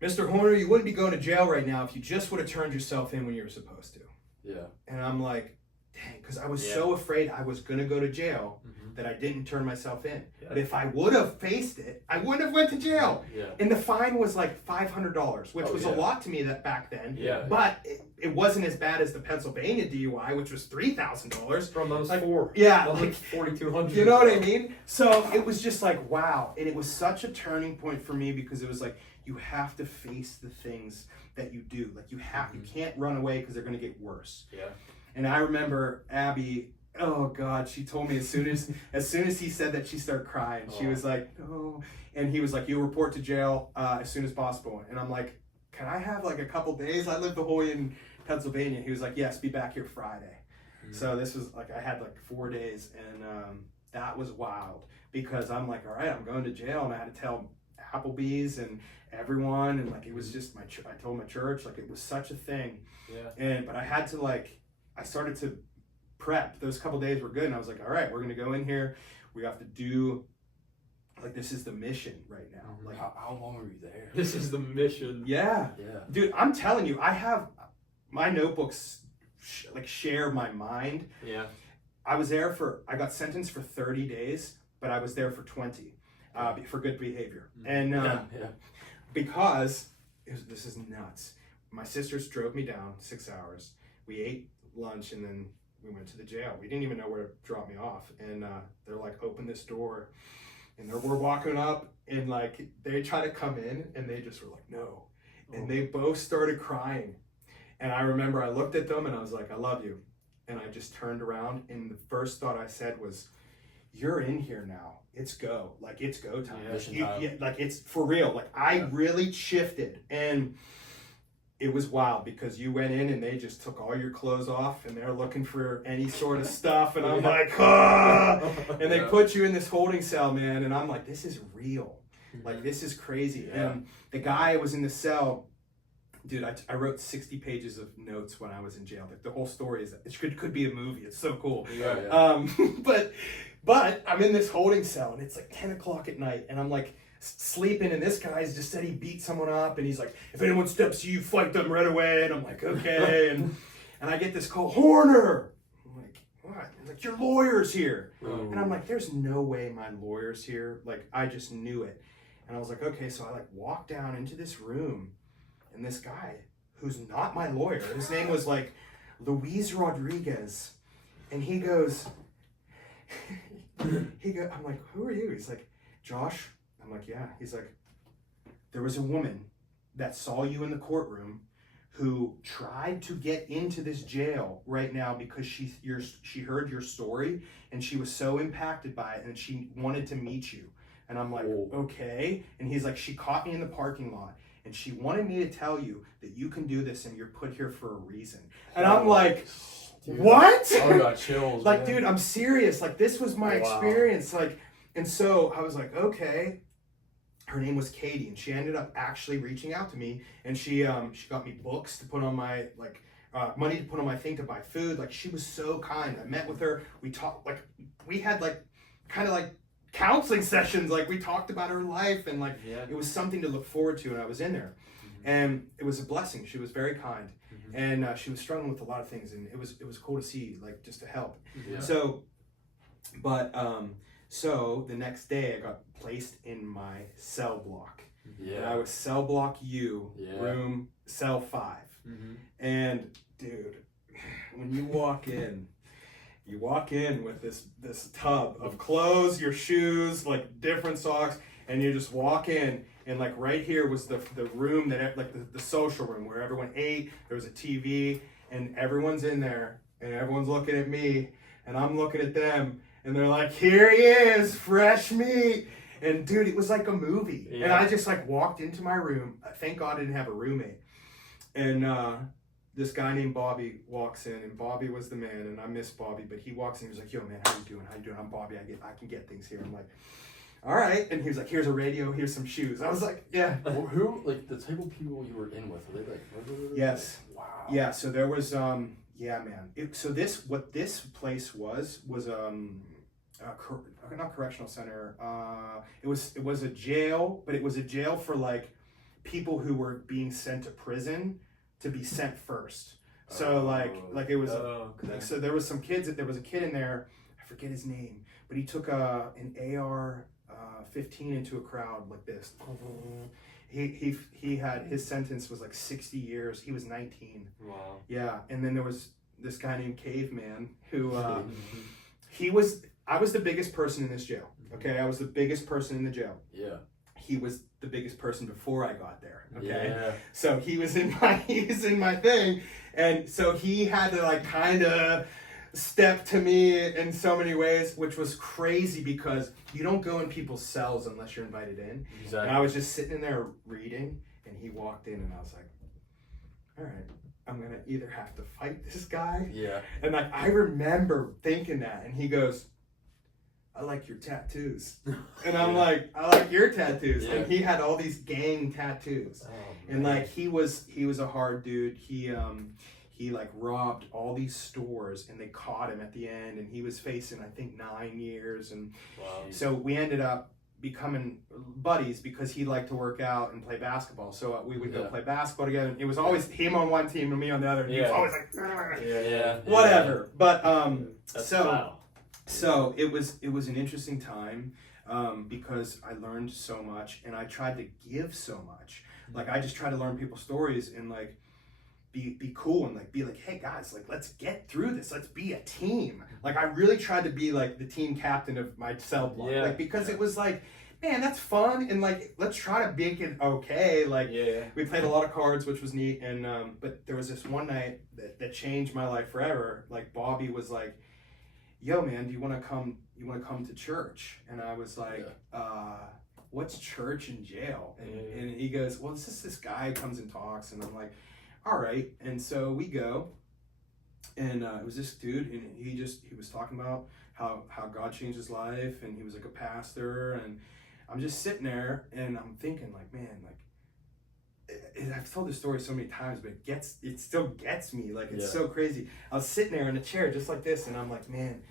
Mr. Horner, you wouldn't be going to jail right now if you just would have turned yourself in when you were supposed to. Yeah. And I'm like, dang, because I was so afraid I was going to go to jail that I didn't turn myself in. Yeah. But if I would have faced it, I wouldn't have went to jail. Yeah. And the fine was like $500, which was a lot to me back then. Yeah. But it wasn't as bad as the Pennsylvania DUI, which was $3,000. From those like, four. Yeah. Like 4,200. You know what I mean? So it was just like, wow. And it was such a turning point for me because it was like, you have to face the things that you do. Like you can't run away because they're going to get worse. Yeah. And I remember Abby, oh God, she told me as soon as he said that, she started crying. She was like, no. And he was like, you'll report to jail as soon as possible. And I'm like, can I have like a couple days? I live the whole way in Pennsylvania. He was like, yes, be back here Friday. So this was like, I had like 4 days, and that was wild because I'm like, all right, I'm going to jail, and I had to tell Applebee's and everyone, and like it was just I told my church, like it was such a thing. But I had to I started to prep. Those couple days were good, and I was like, all right, we're gonna go in here. We have to do this is the mission right now. Like how long were you there? This is the mission. Yeah, dude, I'm telling you, I have my notebooks share my mind. Yeah. I got sentenced for 30 days, but I was there for 20 for good behavior. And because this is nuts. My sisters drove me down 6 hours. We ate lunch, and then we went to the jail. We didn't even know where to drop me off. And they're like, open this door. And we're walking up, and they try to come in, and they just were like, no. And they both started crying. And I remember I looked at them, and I was like, I love you. And I just turned around, and the first thought I said was, you're in here now. It's go. It's go time. Mission time. It's for real. I really shifted. And it was wild because you went in and they just took all your clothes off and they're looking for any sort of stuff. And I'm like, ah! And they put you in this holding cell, man. And I'm like, this is real. Like, this is crazy. Yeah. And the guy was in the cell. Dude, I wrote 60 pages of notes when I was in jail. Like, the whole story is, it could be a movie. It's so cool. Yeah. But I'm in this holding cell and it's like 10 o'clock at night and I'm like sleeping, and this guy's just said he beat someone up and he's like, if anyone steps to you, fight them right away. And I'm like, okay. and I get this call, Horner. I'm like, what? He's like, your lawyer's here. And I'm like, there's no way my lawyer's here. Like, I just knew it. And I was like, okay. So I like walk down into this room, and this guy who's not my lawyer, his name was like Luis Rodriguez, and he goes, I'm like, who are you? He's like, Josh. I'm like, yeah. He's like, there was a woman that saw you in the courtroom who tried to get into this jail right now because she heard your story and she was so impacted by it and she wanted to meet you. And I'm like, okay. And he's like, she caught me in the parking lot and she wanted me to tell you that you can do this and you're put here for a reason. And I'm like, dude, what? I got chills. Like, man. dude, I'm serious. Like, this was my experience. Like, and so I was like, okay. Her name was Katie, and she ended up actually reaching out to me, and she got me books to put on my, like, money to put on my thing to buy food. Like, she was so kind. I met with her. We talked, like, we had, like, kind of like counseling sessions. Like, we talked about her life, and, like, it was something to look forward to, and I was in there. And it was a blessing. She was very kind. And she was struggling with a lot of things, and it was cool to see, like, just to help. Yeah. So the next day I got placed in my cell block. And I was cell block U, room cell 5. And dude, when you walk in with this tub of clothes, your shoes, like different socks, and you just walk in, and like right here was the room that, like, the social room where everyone ate. There was a TV, and everyone's in there, and everyone's looking at me, and I'm looking at them, and they're like, here he is, fresh meat. And dude, it was like a movie. And I just like walked into my room. Thank God I didn't have a roommate. And this guy named Bobby walks in, and Bobby was the man, and I miss Bobby, but he walks in, he was like, yo man, how you doing? I'm Bobby, I can get things here. I'm like, all right. And he was like, here's a radio, here's some shoes. I was like, yeah. Well, who, like, the type of people you were in with, were they like murderers? Yes. Wow. Yeah, so there was yeah, man. What this place was not correctional center. It was a jail, but it was a jail for like people who were being sent to prison to be sent first. So like it was so there was some kids. There was a kid in there. I forget his name, but he took an AR-15 into a crowd like this. He had, his sentence was like 60 years. He was 19. Wow. Yeah, and then there was this guy named Caveman who I was the biggest person in this jail. Okay, I was the biggest person in the jail. Yeah. He was the biggest person before I got there. Okay. Yeah. So he was in my thing, and so he had to like kind of step to me in so many ways, which was crazy because you don't go in people's cells unless you're invited in. Exactly. And I was just sitting in there reading, and he walked in, and I was like, all right, I'm gonna either have to fight this guy. Yeah. And like I remember thinking that, and he goes, I like your tattoos. And I'm like, I like your tattoos. Yeah. And he had all these gang tattoos. And like he was a hard dude. He like robbed all these stores, and they caught him at the end, and he was facing I think 9 years. And so we ended up becoming buddies because he liked to work out and play basketball. So we would go play basketball together. And it was always him on one team and me on the other. And he was always like, whatever. But so it was an interesting time because I learned so much, and I tried to give so much. Like I just tried to learn people's stories and like be cool and like be like, hey guys, like let's get through this. Let's be a team. Like I really tried to be like the team captain of my cell block. Like because it was like, man, that's fun, and like let's try to make it okay. Like we played a lot of cards, which was neat, and but there was this one night that changed my life forever. Like Bobby was like, yo man, do you want to come to church? And I was like, what's church in jail? And he goes, well, it's just this guy who comes and talks. And I'm like, all right. And so we go, and it was this dude, and he was talking about how God changed his life, and he was like a pastor, and I'm just sitting there, and I'm thinking like, man, like, I've told this story so many times, but it still gets me. Like, it's so crazy. I was sitting there in a chair just like this, and I'm like, man,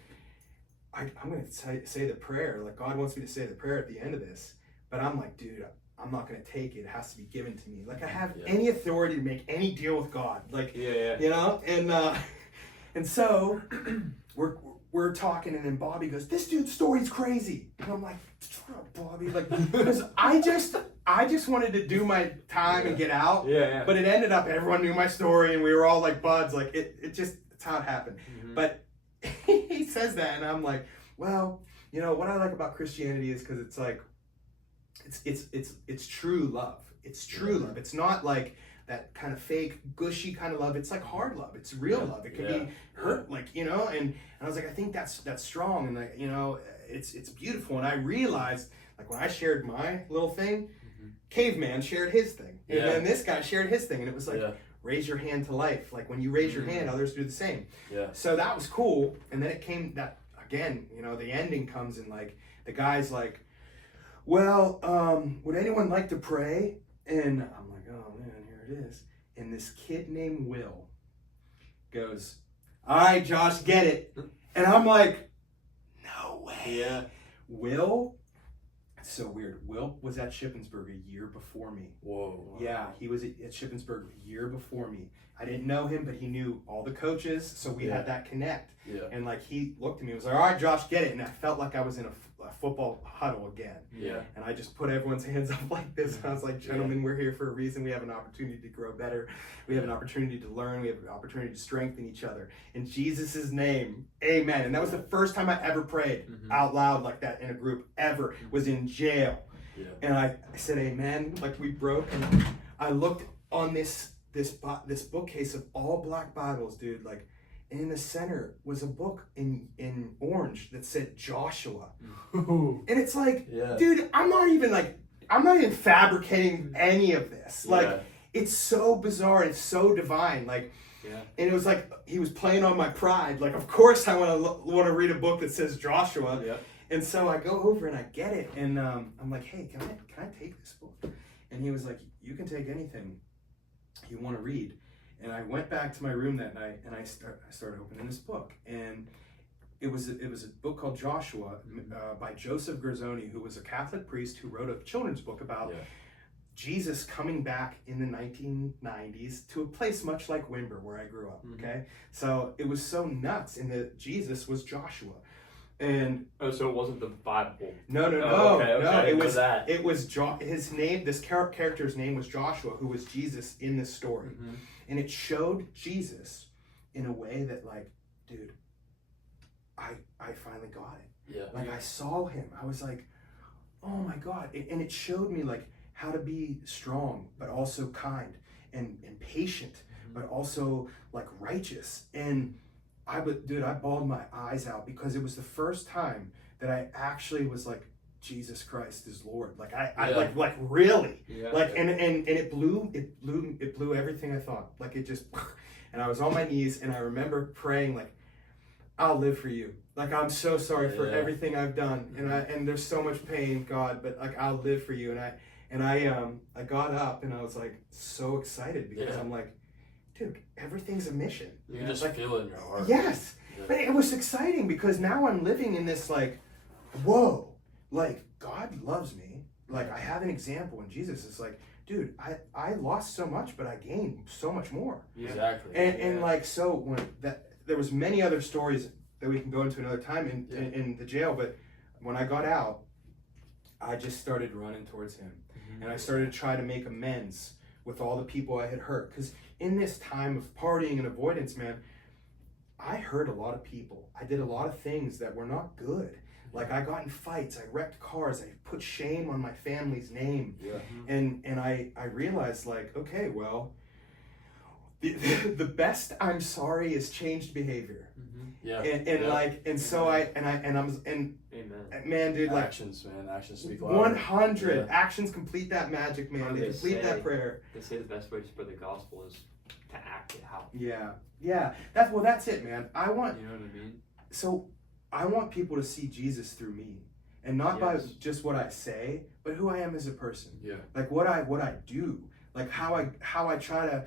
I'm going to say the prayer. Like, God wants me to say the prayer at the end of this. But I'm like, dude, I'm not going to take it. It has to be given to me. Like, I have any authority to make any deal with God. Like, you know? And so we're talking, and then Bobby goes, this dude's story's crazy. And I'm like, shut up, Bobby. Like, because I just wanted to do my time and get out. But it ended up everyone knew my story, and we were all like buds. Like, it's how it happened. But he says that, and I'm like, well, you know what I like about Christianity is because it's like it's true love. It's true love. It's not like that kind of fake gushy kind of love. It's like hard love. It's real love. It can be hurt, like, you know. And I was like, I think that's strong, and like, you know, it's beautiful. And I realized, like, when I shared my little thing, Caveman shared his thing, and then this guy shared his thing, and it was like, raise your hand to life. Like, when you raise your hand, others do the same. So that was cool. And then it came that again, you know, the ending comes, and like the guy's like, well, would anyone like to pray? And I'm like, oh man, here it is. And this kid named Will goes, all right, Josh, get it. And I'm like, no way. Will, it's so weird. Will was at Shippensburg a year before me. Whoa. Yeah, he was at Shippensburg a year before me. I didn't know him, but he knew all the coaches, so we had that connect. And like, he looked at me and was like, all right, Josh, get it. And I felt like I was in a football huddle again. And I just put everyone's hands up like this. And I was like, gentlemen, we're here for a reason. We have an opportunity to grow better. We have an opportunity to learn. We have an opportunity to strengthen each other. In Jesus' name, amen. And that was the first time I ever prayed out loud like that in a group ever. Was in jail. And I said, amen. Like, we broke. And I looked on this bookcase of all black Bibles, dude, like, and in the center was a book in orange that said Joshua. And it's like, dude, I'm not even fabricating any of this. Like, it's so bizarre, it's so divine. Like, and it was like he was playing on my pride. Like, of course I want to read a book that says Joshua. And so I go over and I get it, and I'm like, hey, can I take this book? And he was like, you can take anything you want to read. And I went back to my room that night, and I started opening this book, and it was a book called Joshua by Joseph Garzoni, who was a Catholic priest who wrote a children's book about Jesus coming back in the 1990s to a place much like Wimber, where I grew up. Okay, so it was so nuts, and that Jesus was Joshua. And so it wasn't the Bible. No. Okay. It was his name. This character's name was Joshua, who was Jesus in this story, and it showed Jesus in a way that, like, dude, I finally got it. Like, I saw him. I was like, oh my God, and it showed me like how to be strong, but also kind and patient, but also like righteous. And I bawled my eyes out, because it was the first time that I actually was like, Jesus Christ is Lord. Like, I like really, like, and it blew everything I thought. Like, it just, and I was on my knees, and I remember praying like, I'll live for you. Like, I'm so sorry for everything I've done, and there's so much pain, God, but like, I'll live for you. And I got up, and I was like so excited, because I'm like, dude, everything's a mission. You can just feel it in your heart. Yes. But it was exciting, because now I'm living in this, like, whoa, like, God loves me. Like, I have an example, and Jesus is like, dude, I lost so much, but I gained so much more. Exactly. And like, so there was many other stories that we can go into another time in the jail, but when I got out, I just started running towards him. And I started to try to make amends with all the people I had hurt. Because in this time of partying and avoidance, man, I hurt a lot of people. I did a lot of things that were not good. Like, I got in fights, I wrecked cars, I put shame on my family's name. And I realized, like, okay, well, the best I'm sorry is changed behavior. Man, dude, like, actions speak louder. 100 actions complete that magic, man. They complete that prayer. They say the best way to spread the gospel is to act it out. Yeah. That's it, man. You know what I mean? So I want people to see Jesus through me, and not by just what I say, but who I am as a person. Yeah. Like what I do, like how I try to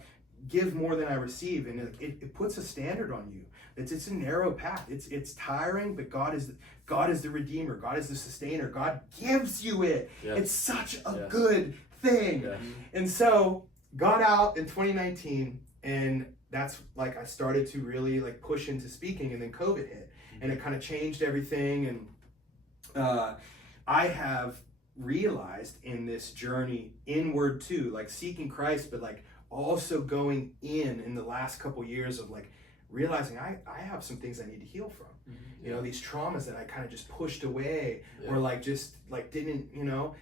give more than I receive, and it puts a standard on you. It's a narrow path. It's tiring, but God is the Redeemer. God is the Sustainer. God gives you it. Yes. It's such a Yes. good thing. Yes. And so got out in 2019, and that's like I started to really like push into speaking, and then COVID hit, and it kind of changed everything. And I have realized in this journey inward too, like seeking Christ, but like also going in the last couple years of like realizing I have some things I need to heal from. Mm-hmm. You know, these traumas that I kind of just pushed away, Yeah. or like just like didn't, you know,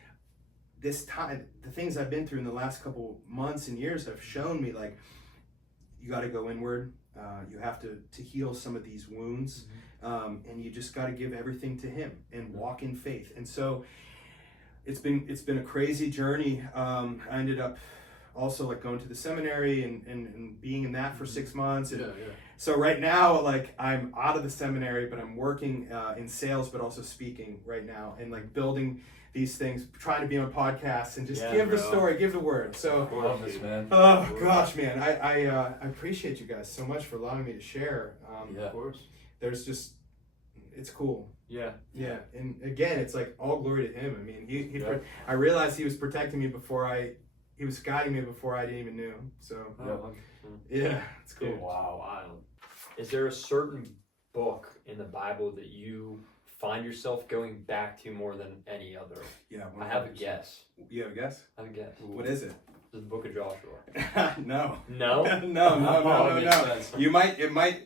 this time, the things I've been through in the last couple months and years have shown me like, you got to go inward. You have to heal some of these wounds, and you just got to give everything to Him and walk in faith. And so it's been a crazy journey. I ended up also like going to the seminary and being in that for 6 months. And so right now, like I'm out of the seminary, but I'm working in sales, but also speaking right now, and like building these things, trying to be on podcasts and just give the story, give the word. So, I love this, man. oh gosh, man, I appreciate you guys so much for allowing me to share. Of course. There's just, it's cool. Yeah. Yeah, and again, it's like all glory to Him. I mean, he I realized He was protecting me He was guiding me before I didn't even knew. So, yeah, it's cool. Dude, wow, wild. Is there a certain book in the Bible that you find yourself going back to more than any other? Yeah, I have a guess. You have a guess? I have a guess. What is it? The Book of Joshua. No. No? No. It might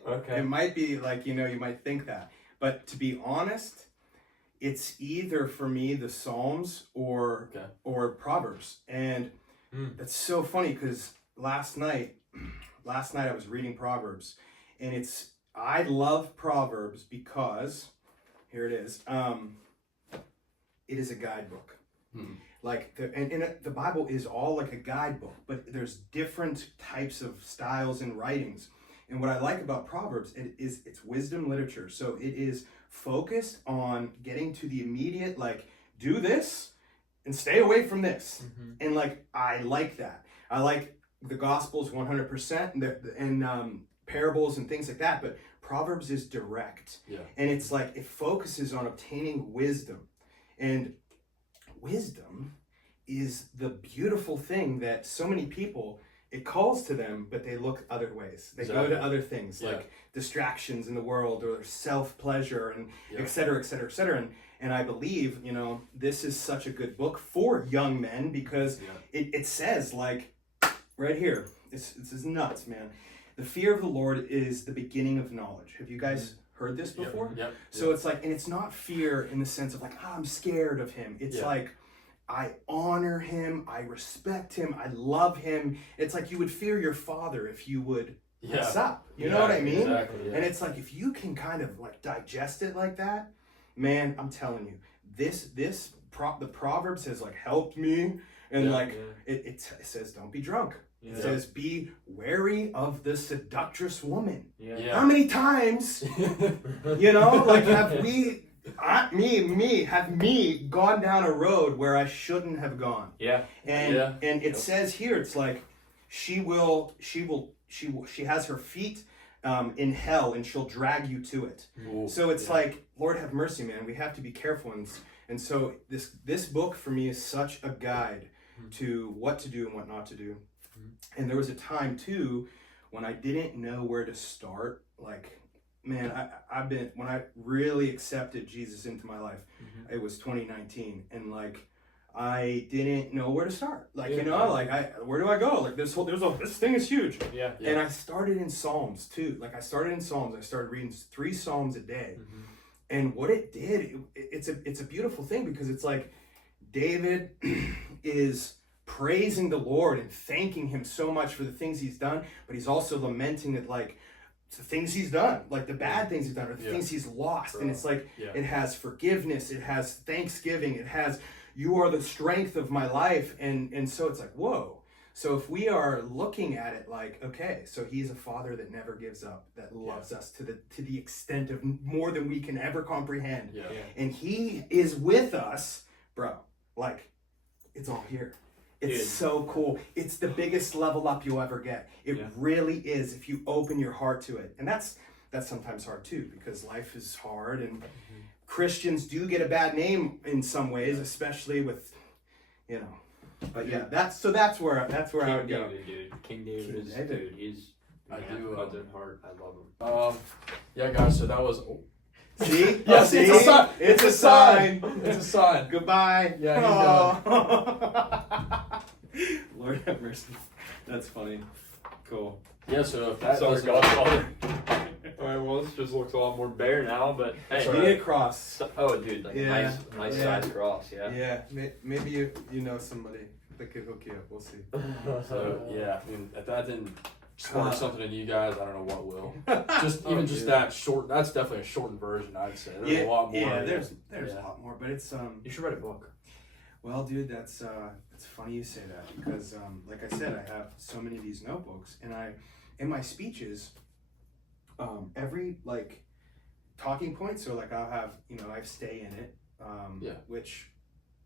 Okay. it might be like, you know, you might think that. But to be honest, it's either for me the Psalms or Proverbs. And that's so funny because last night I was reading Proverbs, and I love Proverbs because here it is. It is a guidebook. Like the Bible is all like a guidebook, but there's different types of styles and writings. And what I like about Proverbs it's wisdom literature. So it is focused on getting to the immediate, like do this and stay away from this. And like I like that. I like the Gospels 100% and parables and things like that. But Proverbs is direct, and it's like it focuses on obtaining wisdom, and wisdom is the beautiful thing that so many people, it calls to them, but they look other ways. They go to other things like distractions in the world or self-pleasure and et cetera, et cetera, et cetera. And I believe, you know, this is such a good book for young men because it says like right here, this is nuts, man. The fear of the Lord is the beginning of knowledge. Have you guys heard this before? So it's like, and it's not fear in the sense of like, I'm scared of Him. It's like, I honor Him, I respect Him, I love Him. It's like you would fear your father if you would mess up. You know what I mean? Exactly, And it's like, if you can kind of like digest it like that, man, I'm telling you, the Proverbs has like helped me. And it says, don't be drunk. It says, be wary of the seductress woman. How many times, you know, like have me gone down a road where I shouldn't have gone? And it says here, it's like, she has her feet in hell and she'll drag you to it. So it's like, Lord have mercy, man. We have to be careful. And so this book for me is such a guide to what to do and what not to do. And there was a time too when I didn't know where to start. Like, man, when I really accepted Jesus into my life, it was 2019, and like I didn't know where to start. Like, you know, like where do I go? Like this thing is huge. And I started in Psalms too. Like I started reading 3 Psalms a day. And what it did, it's a beautiful thing because it's like David is praising the Lord and thanking Him so much for the things He's done, but he's also lamenting that like the things He's done, like the bad things He's done or the things He's lost. And it's like it has forgiveness, it has thanksgiving, it has you are the strength of my life, and so it's like whoa. So if we are looking at it like, okay, so he's a father that never gives up, that loves us to the extent of more than we can ever comprehend. Yeah. And he is with us, bro. Like, it's all here. It's Dude. so cool. It's the biggest level up you'll ever get. It really is if you open your heart to it. And that's sometimes hard too, because life is hard and Christians do get a bad name in some ways, especially with, you know. But yeah, that's where I would go. David, dude. King David King is David. dude. He's I man do, after God's own heart. I love him. Yeah, guys. So that was. See? Yes, See? it's a sign. It's a sign. It's a sign. Goodbye. Yeah, he's done. Lord have mercy. That's funny. Cool. Yeah. So if that Sorry, doesn't God. Alright, well, this just looks a lot more bare now, but hey. You need a cross. Oh, dude, like Yeah. a nice Yeah. size cross, yeah. Yeah. Maybe you know somebody that could hook you up. We'll see. So yeah, I mean, if that didn't spark something in you guys, I don't know what will. Just Oh, just dude. that short. That's definitely a shortened version, I'd say. There's a lot more. Yeah, there's Yeah. a lot more, but it's You should write a book. Well, dude, that's it's funny you say that because like I said, I have so many of these notebooks, and in my speeches, every like talking point. So like I'll have I have stay in it, which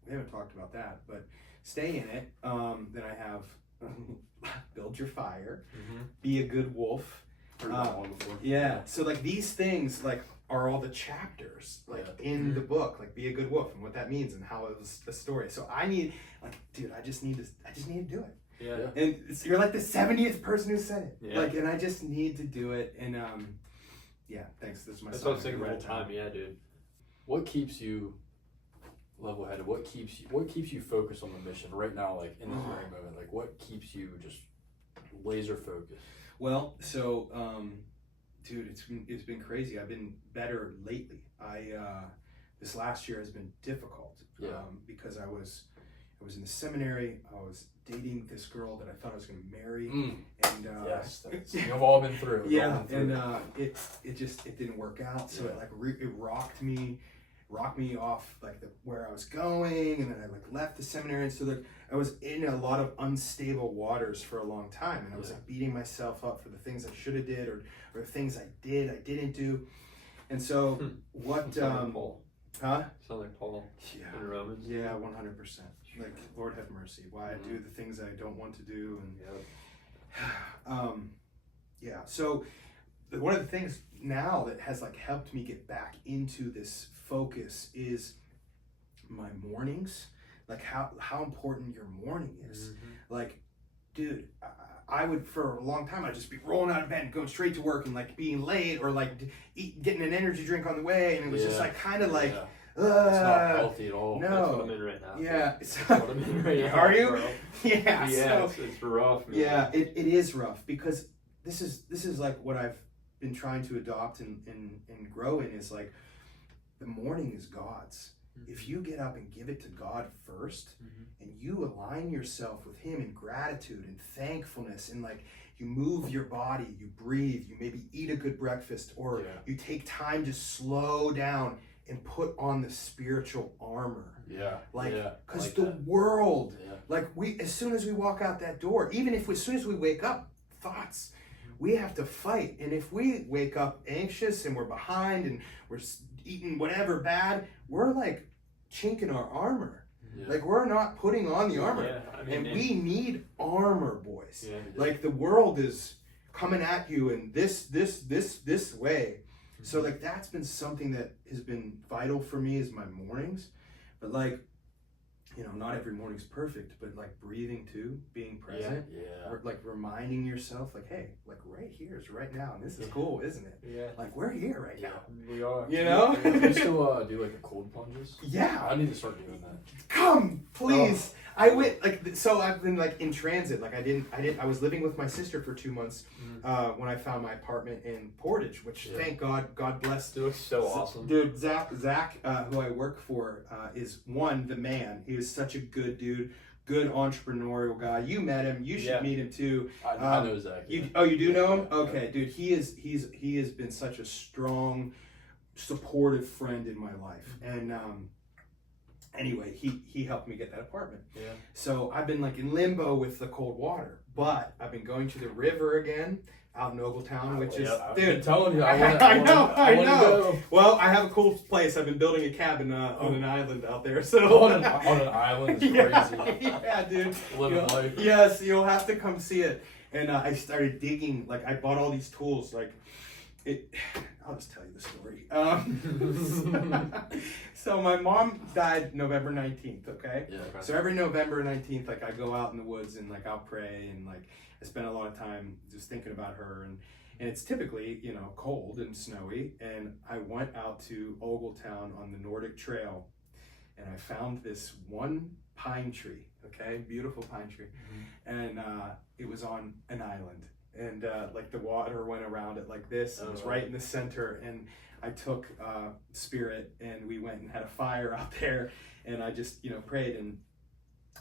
we haven't talked about that, but stay in it. Then I have build your fire, be a good wolf. Heard that one before. Yeah. So like these things like are all the chapters like in the book, like be a good wolf and what that means and how it was the story. So I need dude, I just need to do it. Yeah. And you're like the 70th person who said it. Yeah. Like, and I just need to do it. And yeah, thanks. This is my That's son. what I was thinking the whole time, yeah, dude. What keeps you level-headed? What keeps you focused on the mission right now? Like in this very moment, like what keeps you just laser focused? Well, so dude, it's been crazy. I've been better lately. This last year has been difficult. Because I was in the seminary. I was dating this girl that I thought I was going to marry, and yes, you've all been through. and it didn't work out. So it like it rocked me off like where I was going, and then I like left the seminary, and so like I was in a lot of unstable waters for a long time, and I was like beating myself up for the things I should have did or things I didn't do, and so what Paul. Huh? Sound like Paul in Romans. Yeah, 100%. Like, Lord have mercy. Why I do the things I don't want to do, and yeah. So one of the things now that has like helped me get back into this focus is my mornings. Like how important your morning is. Like, dude, I would for a long time I'd just be rolling out of bed and going straight to work and like being late or like getting an energy drink on the way, and it was just like kind of like it's not healthy at all. No. That's what I'm in right now. Yeah. That's what I'm in right now. Are you? Bro. Yeah. Yeah, So, it's rough, man. yeah, it is rough because this is like what I've been trying to adopt and grow in is like the morning is God's. If you get up and give it to God first, and you align yourself with Him in gratitude and thankfulness, and like you move your body, you breathe, you maybe eat a good breakfast, or you take time to slow down and put on the spiritual armor. Because the world, like as soon as we walk out that door, even if as soon as we wake up, thoughts, we have to fight. And if we wake up anxious and we're behind and we're eating whatever bad, we're like chinking our armor. Like we're not putting on the armor. Yeah, I mean, and we need armor, boys. Yeah, like the world is coming at you in this way. So like that's been something that has been vital for me is my mornings. But like, not every morning's perfect, but like breathing too, being present, or like reminding yourself like, hey, like right here is right now, and this is cool, isn't it? Yeah. Like we're here right now. We are. You know? You still do like the cold plunges? Yeah. I need to start doing that. Come, please. I went so I've been like in transit. Like I was living with my sister for 2 months when I found my apartment in Portage, which thank God bless. It looks so awesome. Dude, Zach, who I work for, is the man. He was such a good dude, good entrepreneurial guy. You met him. You should meet him too. I know Zach. You do know him? Okay, dude. He has been such a strong, supportive friend in my life, and Anyway, he helped me get that apartment. Yeah. So I've been like in limbo with the cold water, but I've been going to the river again out in Ogletown, which is, I've dude, been telling you, I I know. know. Well, I have a cool place. I've been building a cabin on an island out there. So On an island is crazy. yeah, dude. Living life. Yes, you'll have to come see it. And I started digging. Like I bought all these tools. Like it. I'll just tell you the story. So my mom died November 19th. Okay. Yeah. So every November 19th, like I go out in the woods and like I'll pray and like I spend a lot of time just thinking about her and it's typically, you know, cold and snowy. And I went out to Ogletown on the Nordic Trail and I found this one pine tree, okay, beautiful pine tree. And it was on an island and like the water went around it like this. It was right in the center and I took Spirit and we went and had a fire out there and I just, you know, prayed and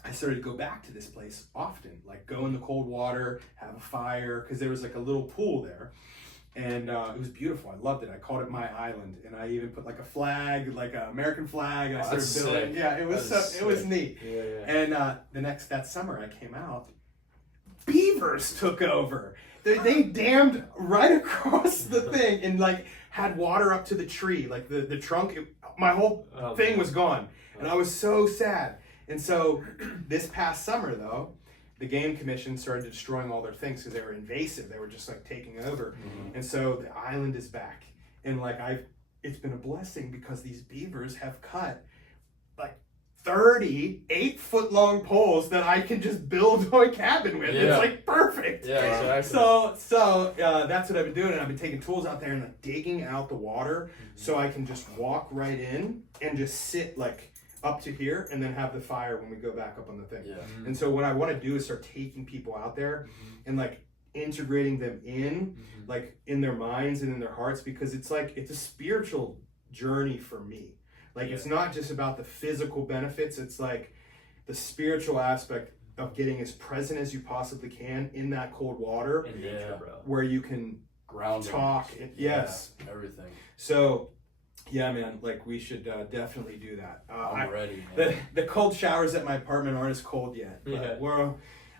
I started to go back to this place often, like go in the cold water, have a fire, because there was like a little pool there. And it was beautiful. I loved it. I called it my island. And I even put like a flag, like an American flag. And I started building. Sick. Yeah, it was it was neat. Yeah. And that summer I came out, beavers took over. They dammed right across the thing and like had water up to the tree. Like the trunk, my whole thing was gone. And I was so sad. And so this past summer, though, the Game Commission started destroying all their things because they were invasive. They were just like taking over. And so the island is back. And like it's been a blessing because these beavers have cut like 30 8-foot-long poles that I can just build a cabin with. Yeah. It's like perfect. Yeah, exactly. So that's what I've been doing. And I've been taking tools out there and like digging out the water so I can just walk right in and just sit like up to here and then have the fire when we go back up on the thing. Yeah. And so what I want to do is start taking people out there and like integrating them in like in their minds and in their hearts because it's like it's a spiritual journey for me. Like it's not just about the physical benefits, it's like the spiritual aspect of getting as present as you possibly can in that cold water In nature, bro. where you can Grounding. talk and, yes. Everything. So yeah, man, like we should definitely do that. I'm ready, man. The cold showers at my apartment aren't as cold yet. But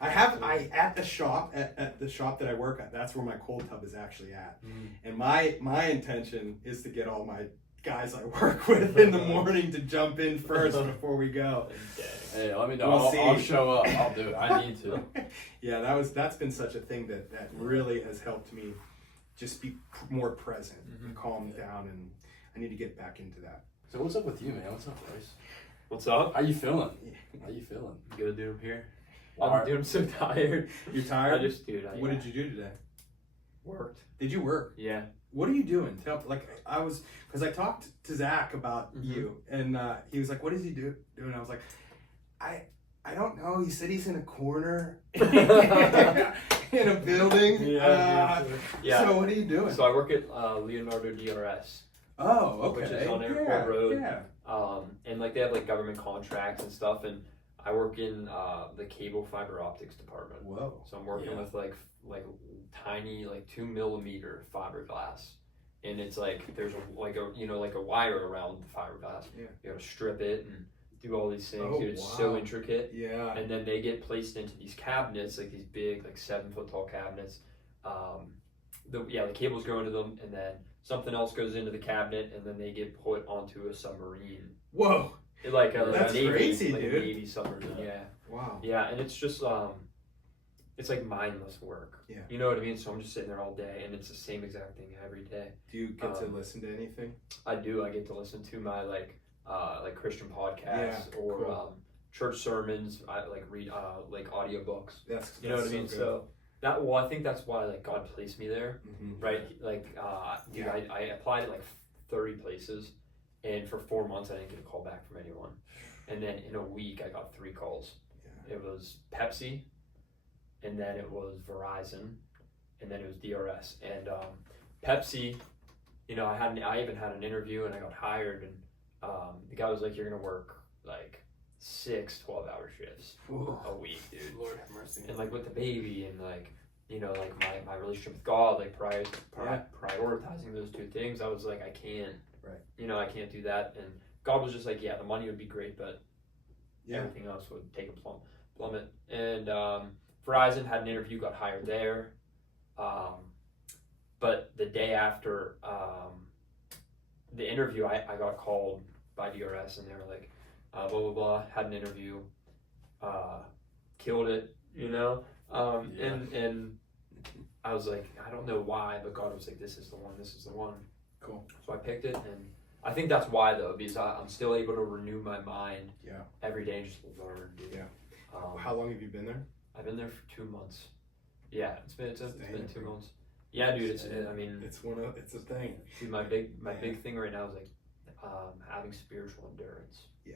I at the shop that I work at, that's where my cold tub is actually at. And my intention is to get all my guys I work with in the morning to jump in first before we go. Hey, let me know. We'll I'll see. show up. I'll do it. I need to. Yeah, that's been such a thing that really has helped me just be more present and calm down, and I need to get back into that. So what's up with you, man? What's up, Bryce? What's up? How you feeling? How you feeling? Good, dude. I'm here. Alright. Dude, I'm so tired. You're tired? What did you do today? Worked. Did you work? Yeah. What are you doing? Because I talked to Zach about you, and he was like, "What does he do?" And I was like, I don't know. He said he's in a corner in a building. Yeah. So what are you doing? So I work at Leonardo DRS. Oh, okay. Which is on Airport Road. Yeah. And like they have like government contracts and stuff, and I work in the cable fiber optics department. Whoa. So I'm working with like tiny 2 millimeter fiberglass, and it's like there's a wire around the fiberglass. Yeah. You gotta strip it and do all these things. Oh, Dude, it's wow. so intricate. Yeah. And then they get placed into these cabinets, like these big 7-foot tall cabinets. The cables go into them, and then something else goes into the cabinet, and then they get put onto a submarine. Whoa. That's Navy, crazy, like dude. a Navy submarine. Yeah. Wow. Yeah, and it's just it's like mindless work. Yeah. You know what I mean? So I'm just sitting there all day, and it's the same exact thing every day. Do you get to listen to anything? I do. I get to listen to my like Christian podcasts or cool. church sermons. I read audiobooks. That's You know what I mean? good. So I think that's why God placed me there, right? Yeah. I applied at 30 places, and for 4 months I didn't get a call back from anyone, and then in a week I got 3 calls. Yeah. It was Pepsi, and then it was Verizon, and then it was DRS. And Pepsi, I even had an interview and I got hired, and the guy was like, "You're gonna work 6 12-hour shifts a week, dude." Lord have mercy. And with the baby and my relationship with God, prioritizing those 2 things, I was like, I can't, Right. I can't do that. And God was just like, yeah, the money would be great, but Yeah. everything else would take a plummet. And Verizon had an interview, got hired there. But the day after the interview, I got called by DRS, and they were like, blah, blah, blah, had an interview, killed it, you know? And I was like, I don't know why, but God was like, this is the one. Cool. So I picked it, and I think that's why, though, because I'm still able to renew my mind every day and just learn, dude. Yeah. How long have you been there? I've been there for 2 months. Yeah, it's been 2 months. Yeah, dude, it's a thing. Dude, my big thing right now is like having spiritual endurance. Yeah.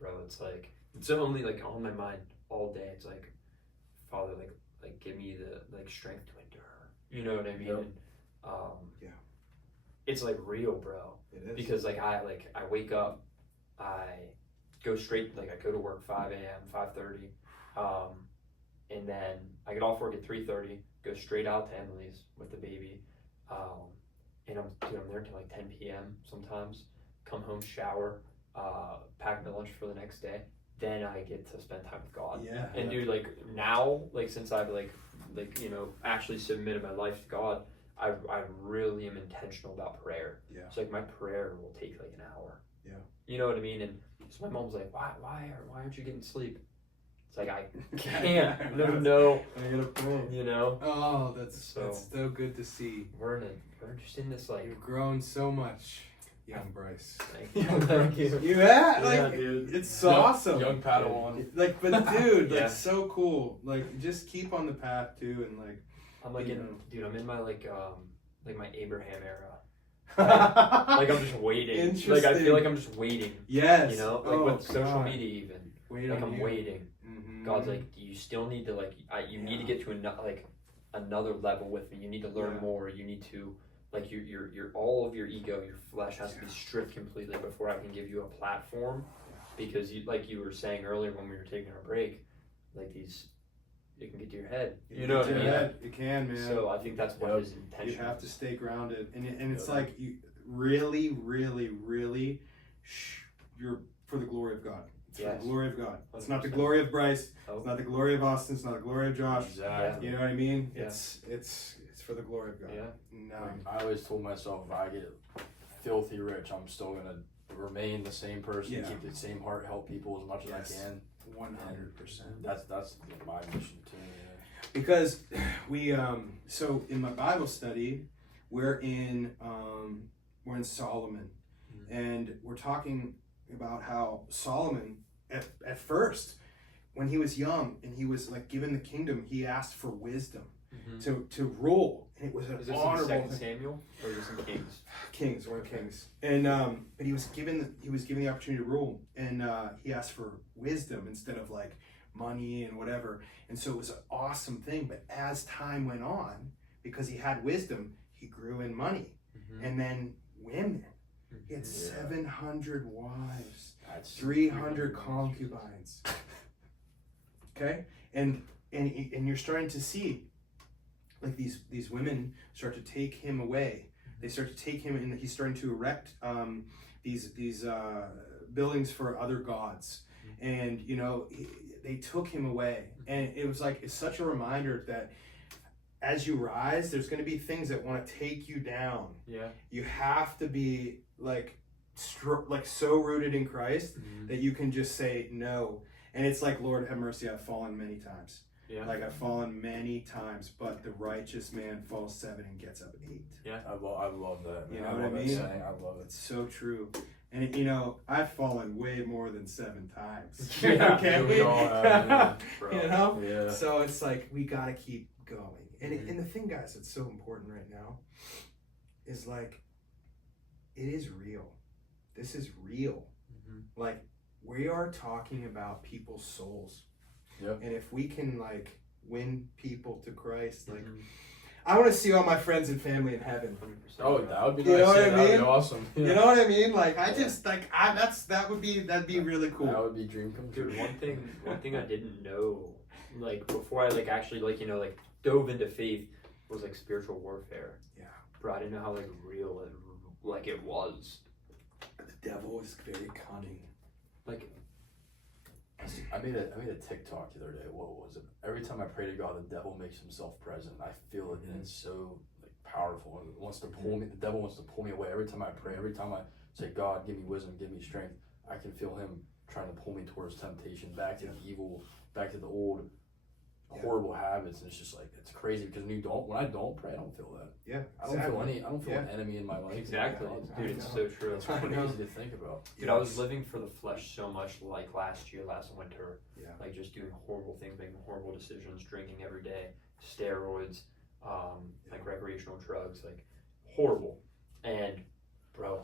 Bro, it's like it's only like on my mind all day. It's like, Father, like give me the like strength to endure. You know what I mean? Yep. And, it's like real, bro. It is. Because I wake up, I go straight, like I go to work 5 a.m., 5:30, and then I get off work at 3:30, go straight out to Emily's with the baby, and I'm there till like 10 p.m. sometimes, come home, shower, pack my lunch for the next day, then I get to spend time with God. Yeah. And dude, like now, like since I've like actually submitted my life to God, I really am intentional about prayer. Yeah. So like my prayer will take like an hour. Yeah. You know what I mean? And so my mom's like, why aren't you getting sleep? It's like I can't. No. I gotta pray. You know? Oh, that's so good to see. We're just in this like. You've grown so much, young Bryce. Thank you. You have, Yeah, like, dude. it's awesome. Young Padawan. Like, but dude, Yeah. like, so cool. Like, just keep on the path too, and like. I'm like you dude. I'm in my like my Abraham era. know. Like I'm just waiting. Like I Interesting. feel like I'm just waiting. Yes. You know, like Oh, with social God. media even. Wait Like on I'm you. waiting. Mhm. God's like, you still need to like, you need to get to another level with me. You need to learn Yeah. more. You need to like your all of your ego, your flesh has to be stripped completely before I can give you a platform. Because you like you were saying earlier when we were taking our break, like it can get to your head. You know what I mean? It can, man. So I think that's what his intention. You have to stay grounded, and it's Yeah. like you really, really, really, you're for the glory of God. It's for Yes. the glory of God. It's not the 100%. glory of Bryce. Oh. It's not the glory of Austin. It's not the glory of Josh. Exactly. You know what I mean? Yeah. It's for the glory of God. Yeah. No. I always told myself if I get filthy rich, I'm still gonna remain the same person, Yeah. keep the same heart, help people as much as Yes. I can. 100%. That's my mission too. Because we so in my Bible study we're in Solomon, and we're talking about how Solomon at first when he was young and he was like given the kingdom, he asked for wisdom to rule, and it was an Is this honorable in 2 thing. Samuel or is this in Kings? Kings, one of Kings, and but he was given the opportunity to rule, and he asked for wisdom instead of like money and whatever, and so it was an awesome thing. But as time went on, because he had wisdom, he grew in money, and then women. He had 700 wives, That's 300 concubines. Okay, and you're starting to see like these women start to take him away. They start to take him, and he's starting to erect these buildings for other gods, and they took him away. And it was like, it's such a reminder that as you rise, there's going to be things that want to take you down. Yeah. You have to be like so rooted in Christ that you can just say no. And it's like, Lord, have mercy, I've fallen many times. Yeah. Like I've fallen many times, but the righteous man falls 7 and gets up 8. Yeah. I love that. You Man. know what I love that mean? saying. I love it. It's so true. And I've fallen way more than 7 times. Yeah, Okay. we all have, Bro. You know? Yeah. So it's like, we gotta keep going. And the thing, guys, that's so important right now is like, it is real. This is real. Like, we are talking about people's souls. Yep. And if we can like win people to Christ, like I want to see all my friends and family in heaven. 100%. Oh, that would be You nice. know what I That would mean? be awesome. You know what I mean? Like I just like that'd be really cool. That would be dream come true. Dude, one thing I didn't know, like before I like actually like dove into faith, was like spiritual warfare. Yeah. Bro, I didn't know how like real it was. The devil is very cunning. Like, I made a TikTok the other day. What was it? Every time I pray to God, the devil makes himself present. I feel it, and it's so like powerful. It wants to pull me. The devil wants to pull me away. Every time I pray, every time I say, God, give me wisdom, give me strength, I can feel him trying to pull me towards temptation, back to the evil, back to the old horrible habits. And it's just like, it's crazy because when I don't pray, I don't feel that. Yeah, I don't feel an enemy in my life. exactly, Yeah, dude. It's so true. It's crazy to think about. Dude, I was living for the flesh so much, like last winter. Yeah. Like just doing horrible things, making horrible decisions, drinking every day, steroids, like recreational drugs, like horrible. And bro,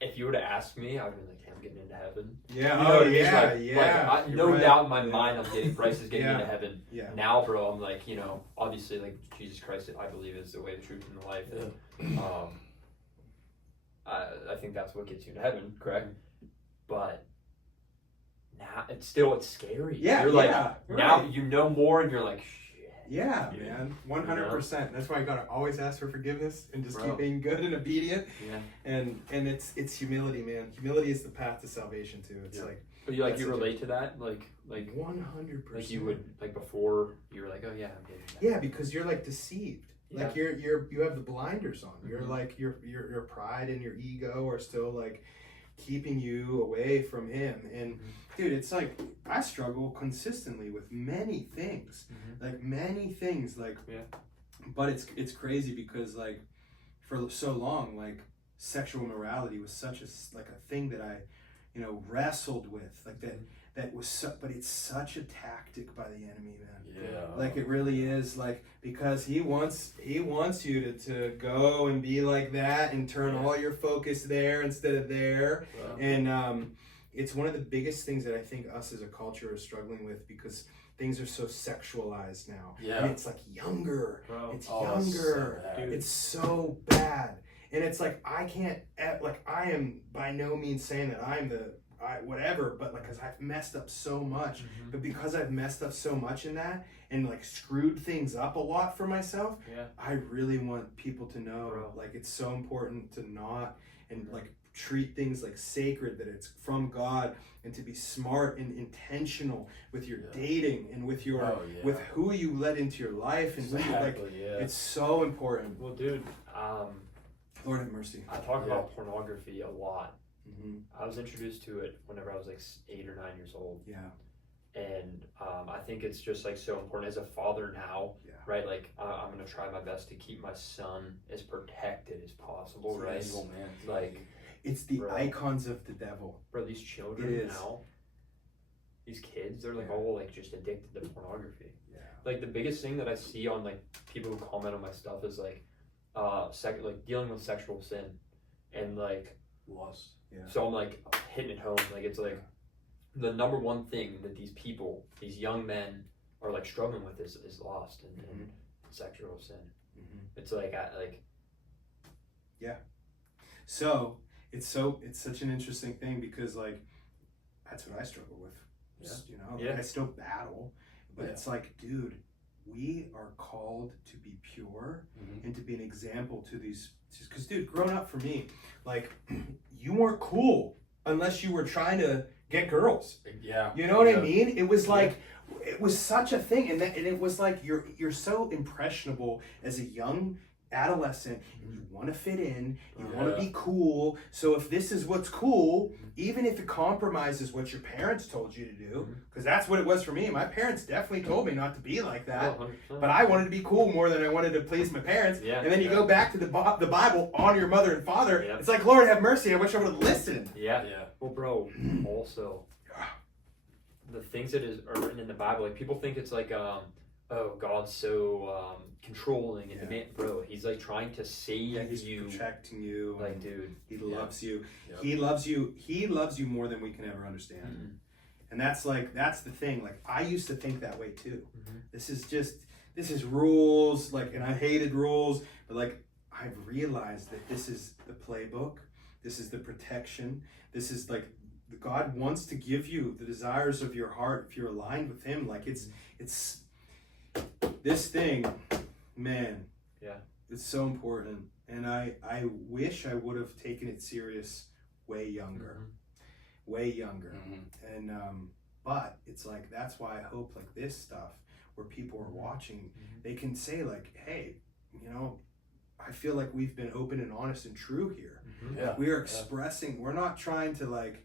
if you were to ask me, I would be like, hey, I'm getting into heaven. Yeah. You know what I mean? Yeah. Like, Yeah. like, no right. doubt in my mind, Bryce is getting Yeah. into heaven. Yeah. Now, bro, I'm like, obviously, like Jesus Christ, I believe is the way, the truth, and the life. And, I think that's what gets you into heaven, correct? But now it's scary. Yeah. You're like, yeah, now right. you know more, and you're like, shit. Yeah, Dude. man, 100%. That's why you gotta always ask for forgiveness and just Bro. keep being good and obedient. Yeah. And it's humility, man. Humility is the path to salvation too. It's like But you That's you the relate to that, like 100%. like you would like before you were like, oh yeah, I'm getting that. Yeah, because you're like deceived. Like Yeah. you have the blinders on. You're Mhm. like your pride and your ego are still like keeping you away from him. And dude, it's like I struggle consistently with many things. Like many things like Yeah. But it's crazy because like for so long like sexual morality was such a thing that I wrestled with like that was but it's such a tactic by the enemy, man. Yeah. Like it really is, like, because he wants you to go and be like that and turn all your focus there instead of there. Wow. And it's one of the biggest things that I think us as a culture are struggling with because things are so sexualized now. Yeah. And it's like younger. Bro. It's Oh, younger. so bad. It's so bad. And it's like I am by no means saying that I'm whatever, but like, because I've messed up so much, but because I've messed up so much in that and like screwed things up a lot for myself, Yeah. I really want people to know, Bro. like, it's so important to not and like treat things like sacred, that it's from God, and to be smart and intentional with your dating and with your with who you let into your life and who you, like, it's so important. Well, dude, Lord have mercy. I talk about pornography a lot. Mm-hmm. I was introduced to it whenever I was like 8 or 9 years old. Yeah. And I think it's just like so important as a father now, right? Like I'm gonna try my best to keep my son as protected as possible, right? Evil, man. Like It's the Bro. icons of the devil. bro, these children It is. now, these kids, they're like Yeah. all like just addicted to pornography. Yeah. Like the biggest thing that I see on like people who comment on my stuff is like like dealing with sexual sin, and like Lust. Yeah. so I'm like hitting it home. Like it's like the number one thing that these people, these young men, are like struggling with is lust and sexual sin. It's like So it's such an interesting thing because like that's what I struggle with. Like, I still battle, but it's like, dude, we are called to be pure and to be an example to these. Because, dude, growing up for me, like, you weren't cool unless you were trying to get girls. Yeah. You know what I mean? It was like, it was such a thing, and it was like you're so impressionable as a young adolescent, and you want to fit in, you want to be cool. So if this is what's cool, even if it compromises what your parents told you to do, because that's what it was for me. My parents definitely told me not to be like that, 100%. but I wanted to be cool more than I wanted to please my parents. Yeah. And then you go back to the Bible, honor your mother and father. Yeah. It's like, Lord have mercy, I wish I would have listened. Yeah. Yeah. Well, bro, also the things that are written in the Bible, like people think it's like, oh, God's so controlling and demand. Bro, he's like trying to save He's you, protecting you. like, dude, He loves you. Yep. He loves you. He loves you more than we can ever understand. And that's the thing. Like, I used to think that way too. This is rules. Like, and I hated rules, but like, I've realized that this is the playbook. This is the protection. This is like, God wants to give you the desires of your heart if you're aligned with Him. Like, it's this thing, man. Yeah. It's so important. And I wish I would have taken it serious way younger, Mm-hmm. way younger. Mm-hmm. And but it's like, that's why I hope like this stuff where people are watching, they can say like, hey, you know, I feel like we've been open and honest and true here. Yeah. We are expressing, we're not trying to like,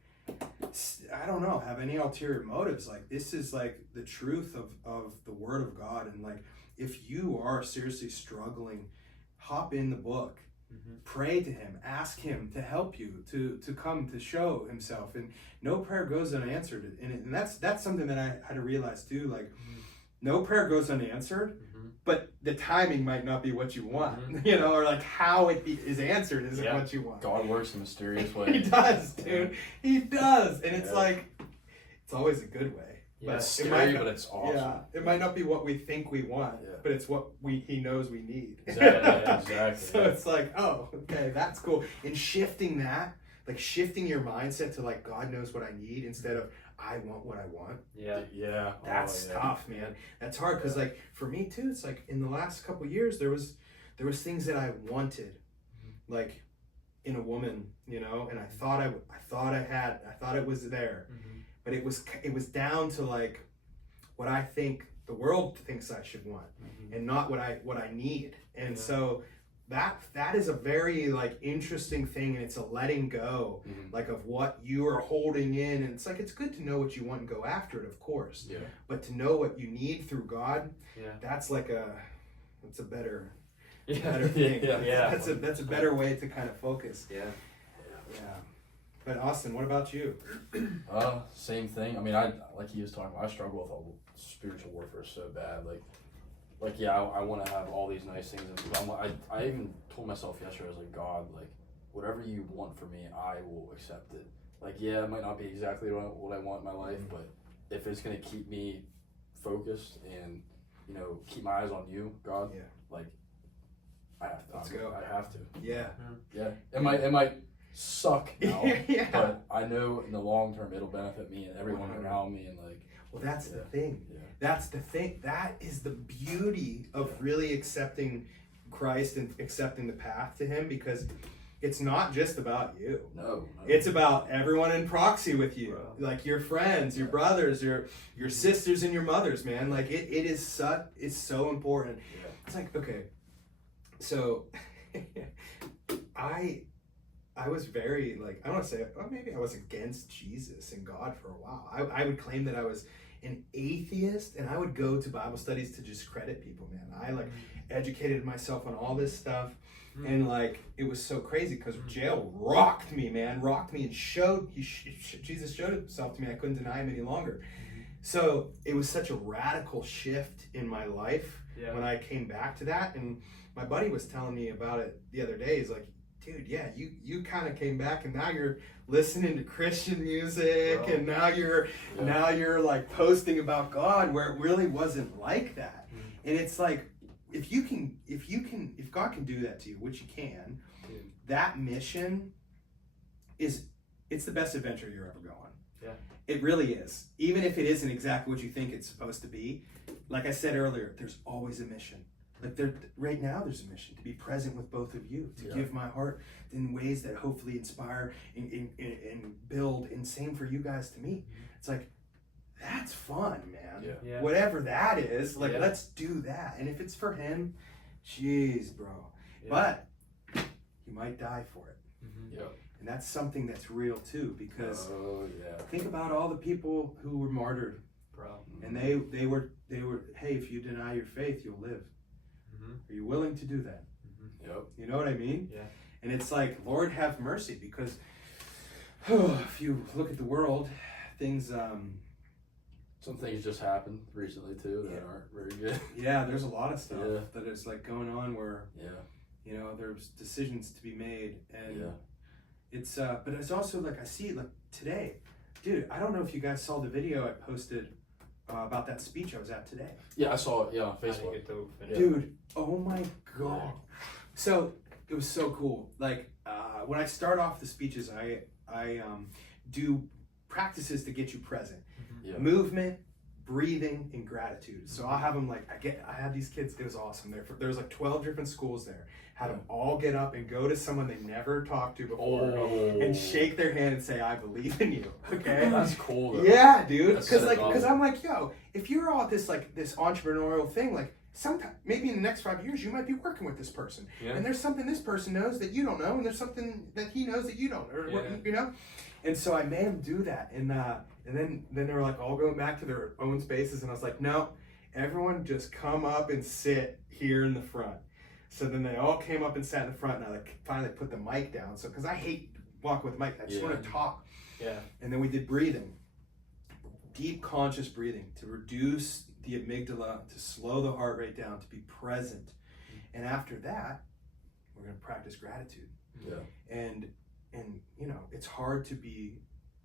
I don't know, have any ulterior motives. Like, this is like the truth of the Word of God. And like, if you are seriously struggling, hop in the book, pray to Him, ask Him to help you, to come to show Himself. And no prayer goes unanswered. And that's something that I had to realize too. Like, no prayer goes unanswered, but the timing might not be what you want, you know, or like how it is answered isn't what you want. God works in mysterious ways. He does, dude. He does. And it's like, it's always a good way. But it's it scary, might, but it's awesome. Yeah, it might not be what we think we want, but it's what He knows we need. Exactly. So it's like, oh, okay, that's cool. And shifting that, like shifting your mindset to like, God knows what I need instead of I want what I want. Yeah. That's tough, man. That's hard because like for me too, it's like in the last couple of years there was things that I wanted, like in a woman, you know, and I thought it was there, but it was down to like what I think the world thinks I should want, and not what I need. And so that is a very like interesting thing, and it's a letting go, like of what you are holding in. And it's like, it's good to know what you want and go after it, of course, but to know what you need through God, that's like that's a better thing. That's a better way to kind of focus. Yeah. But Austin, what about you? Same thing. I mean, I like he was talking about, I struggle with all spiritual warfare so bad. Like yeah, I want to have all these nice things, and I even told myself yesterday, I was like, God, like whatever you want for me, I will accept it. Like, yeah, it might not be exactly what I want in my life, but if it's gonna keep me focused and, you know, keep my eyes on you, God, like I have to. Let's go. I have to. Yeah. It might suck now, but I know in the long term it'll benefit me and everyone around me, and like. Well, that's the thing. That's the thing. That is the beauty of really accepting Christ and accepting the path to Him, because it's not just about you. No. It's about everyone in proxy with you, like your friends, your brothers, your sisters, and your mothers. Man, like it's so important. It's like, okay, so I was very like, I don't want to say, maybe I was against Jesus and God for a while. I would claim that I was an atheist, and I would go to Bible studies to discredit people, man. I like educated myself on all this stuff, and like it was so crazy because jail rocked me, man, and Jesus showed Himself to me. I couldn't deny Him any longer. So it was such a radical shift in my life when I came back to that. And my buddy was telling me about it the other day. He's like, dude, you kind of came back, and now you're listening to Christian music, and now you're like posting about God, where it really wasn't like that. And it's like, if God can do that to you, which He can, that mission it's the best adventure you're ever going. Yeah. It really is. Even if it isn't exactly what you think it's supposed to be, like I said earlier, there's always a mission. Like right now, there's a mission to be present with both of you, to give my heart in ways that hopefully inspire and build, and same for you guys to me. It's like, that's fun, man. Yeah. Whatever that is, like let's do that. And if it's for Him, jeez, bro. But you might die for it. And that's something that's real too, because think about all the people who were martyred, bro. And they were, hey, if you deny your faith, you'll live. Are you willing to do that? You know what I mean? Yeah. And it's like, Lord, have mercy, because if you look at the world, things. Some things just happened recently too that aren't very good. Yeah, there's a lot of stuff that is like going on where you know, there's decisions to be made, and it's but it's also like, I see it like today, dude. I don't know if you guys saw the video I posted about that speech I was at today. Yeah, I saw it. On Facebook. Dude, oh my God. So it was so cool. Like when I start off the speeches, I do practices to get you present. Movement, breathing and gratitude. So I'll have them like, I had these kids, it was awesome. There's like 12 different schools there. Had them all get up and go to someone they never talked to before and shake their hand and say, I believe in you. Okay. That's cool though. Yeah, dude. Because awesome. I'm like, yo, if you're all this like this entrepreneurial thing, like sometime maybe in the next 5 years you might be working with this person, and there's something this person knows that you don't know, and there's something that he knows that you don't, or what, you know. And so I made them do that, and then they were like all going back to their own spaces, and I was like, no, everyone just come up and sit here in the front. So then they all came up and sat in the front, and I like finally put the mic down. So because I hate walking with mic, I just want to talk. Yeah. And then we did breathing, deep conscious breathing to reduce the amygdala, to slow the heart rate down, to be present. And after that, we're gonna practice gratitude. Yeah. And you know, it's hard to be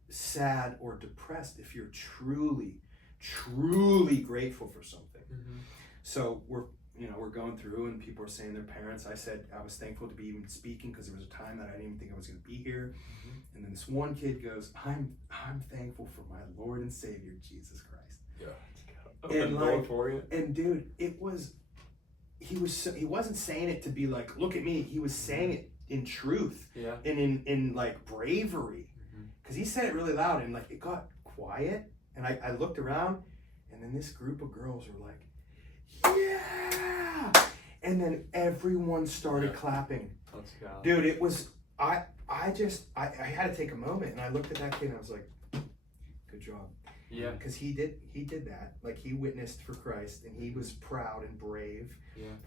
sad or depressed if you're truly grateful for something. So we're going through, and people are saying their parents. I said I was thankful to be even speaking because there was a time that I didn't even think I was going to be here. And then this one kid goes, I'm thankful for my Lord and Savior Jesus Christ. Yeah. And like, and dude, he wasn't saying it to be like, look at me. He was saying it in truth, and in like bravery, because he said it really loud, and like it got quiet, and I looked around, and then this group of girls were like, yeah, and then everyone started clapping. Let's go. Dude, it was I had to take a moment, and I looked at that kid, and I was like, good job. Yeah, because he did that. Like, he witnessed for Christ, and he was proud and brave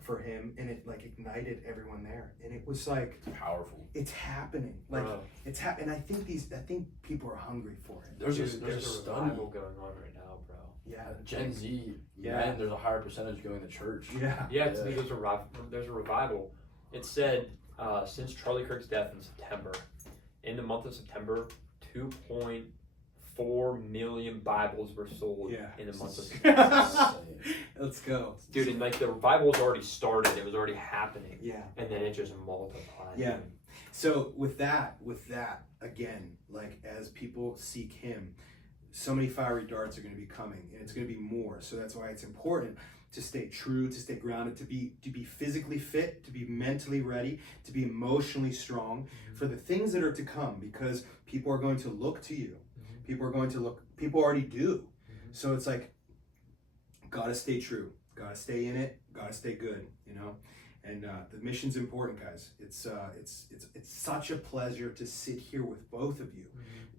for him, and it like ignited everyone there, and it was like, it's powerful. It's happening. Like, it's happening. I think people are hungry for it. There's a revival going on right now, bro. Yeah, Gen Z. Man, there's a higher percentage going to church. Yeah. To me, there's a revival. It said since Charlie Kirk's death in September, in the month of September, 2.4 million Bibles were sold in the month of September. Let's go, dude. And like, the revival was already started; it was already happening. Yeah, and then it just multiplied. Yeah. So with that again, like, as people seek Him, so many fiery darts are going to be coming, and it's going to be more. So that's why it's important to stay true, to stay grounded, to be physically fit, to be mentally ready, to be emotionally strong for the things that are to come, because people are going to look to you. People already do. So it's like, gotta stay true, gotta stay in it, gotta stay good, you know. And the mission's important, guys. It's such a pleasure to sit here with both of you.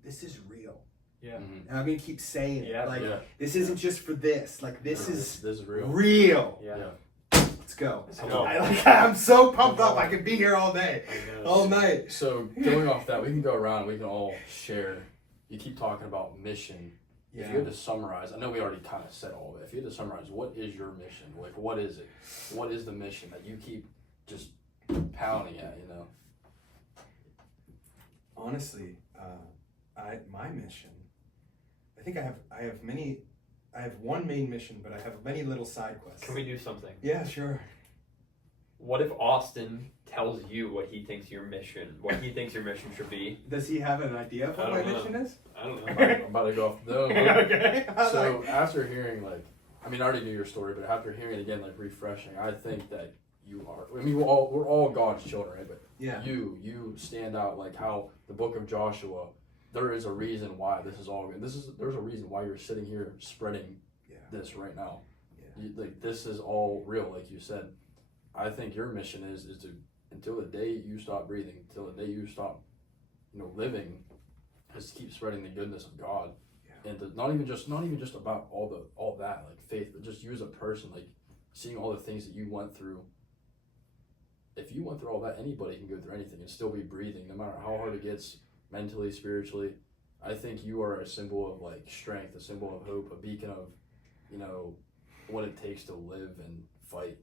This is real. Yeah. And I'm gonna keep saying it. This isn't just for this. Like, this is real. Yeah. Let's go. I'm so pumped up. I could be here all day, all night. So going off that, we can go around. We can all share. You keep talking about mission. If you had to summarize, I know we already kind of said all of it. If you had to summarize, what is your mission? Like, what is it? What is the mission that you keep just pounding at, you know? Honestly, my mission, I think I have one main mission, but I have many little side quests. Can we do something? Yeah, sure. What if Austin tells you what he thinks your mission should be? Does he have an idea of what my mission is? I don't know. I'm about to go off the dome. Okay. So after hearing, like, I mean, I already knew your story, but after hearing it again, like, refreshing, I think that you are, I mean, we're all God's children, right? But you stand out, like how the book of Joshua, there is a reason why this is all good. There's a reason why you're sitting here spreading this right now. Yeah. Like, this is all real, like you said. I think your mission is to, until the day you stop breathing, until the day you stop, living, is to keep spreading the goodness of God, and to not even just about all that like faith, but just you as a person, like seeing all the things that you went through. If you went through all that, anybody can go through anything and still be breathing, no matter how hard it gets, mentally, spiritually. I think you are a symbol of like strength, a symbol of hope, a beacon of, what it takes to live and fight.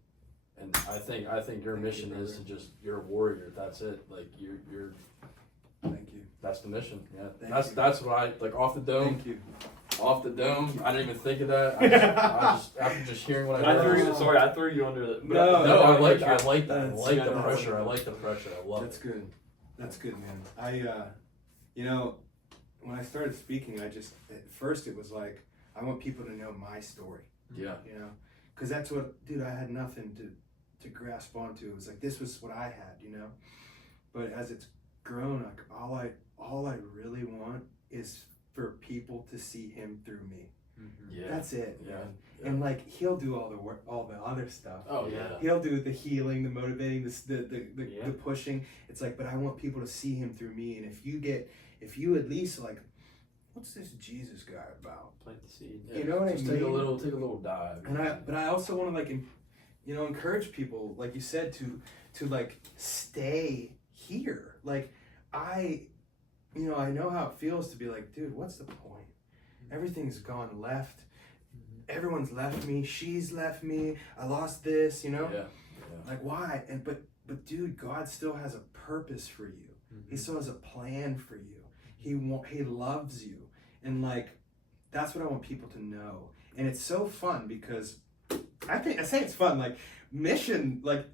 And I think your mission is to just, you're a warrior. That's it. Like, you're. Thank you. That's the mission. Yeah. That's what I like off the dome. Thank you. Off the dome. I didn't even think of that. I just after just hearing what I heard. I threw you under the. No, I like that. I like the pressure. I like the pressure. I love it. That's good. That's good, man. When I started speaking, at first it was like, I want people to know my story. Yeah. You know, because that's what, dude, I had nothing to grasp onto. It was like, this was what I had, you know. But as it's grown, like all I really want is for people to see him through me. Yeah. That's it. Yeah. Man. Yeah. And like he'll do all the work, all the other stuff. Oh yeah. He'll do the healing, the motivating, the pushing. It's like, but I want people to see him through me. And if you at least like, what's this Jesus guy about? Plant the seed. Yeah. You know what I Just mean? Take a little dive. But I also want to like, you know, encourage people, like you said, to like stay here. Like I know how it feels to be like, dude, what's the point? Everything's gone left. Everyone's left me. She's left me. I lost this, you know? Yeah. Like why? And but dude, God still has a purpose for you. He still has a plan for you. He loves you. And like that's what I want people to know. And it's so fun because I say it's fun, like mission, like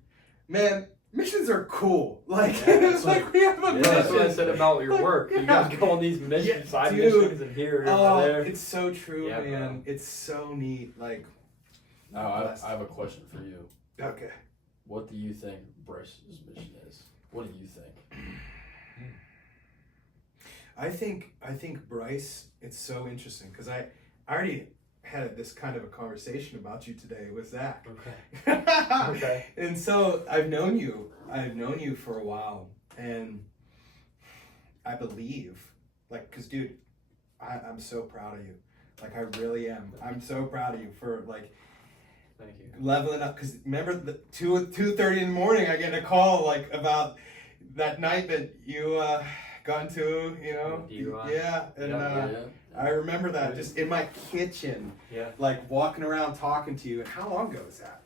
man, missions are cool. Like it's like we have a That's what I mission. said about your work. You guys go on these missions, side missions, and here and there. It's so true, Yeah, man. bro. It's so neat. Like, Now I have a question for you. okay. What do you think Bryce's mission is? What do you think? I think Bryce, it's so interesting because I already had this kind of a conversation about you today with Zach. Okay. Okay. And so I've known you for a while, and I believe, like, cause dude, I'm so proud of you. Like I really am. I'm so proud of you for like Thank you. leveling up. Cause remember the 2:30 in the morning, I get a call like about that night that you got into, you know, DUI. yeah, and Yeah. I remember that just in my kitchen, Yeah. like walking around talking to you. And how long ago was that?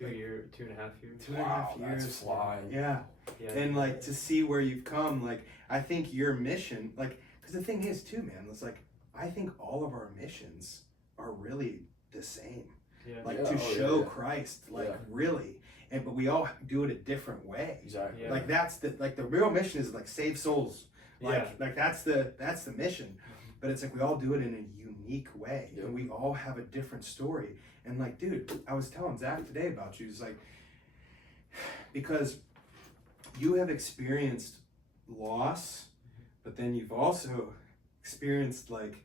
2.5 years. 2.5 Wow, years. that's flying. Yeah. Yeah. And like to see where you've come, like I think your mission, like, because the thing is too, man, it's like I think all of our missions are really the same, Yeah. like Yeah, to oh, show yeah. Christ, like Yeah. really, but we all do it a different way. Exactly. Yeah. Like that's the real mission is like save souls, like Yeah. like that's the mission, but it's like we all do it in a unique way, Yep. and we all have a different story. And like, dude, I was telling Zach today about you. It's like because you have experienced loss, but then you've also experienced like,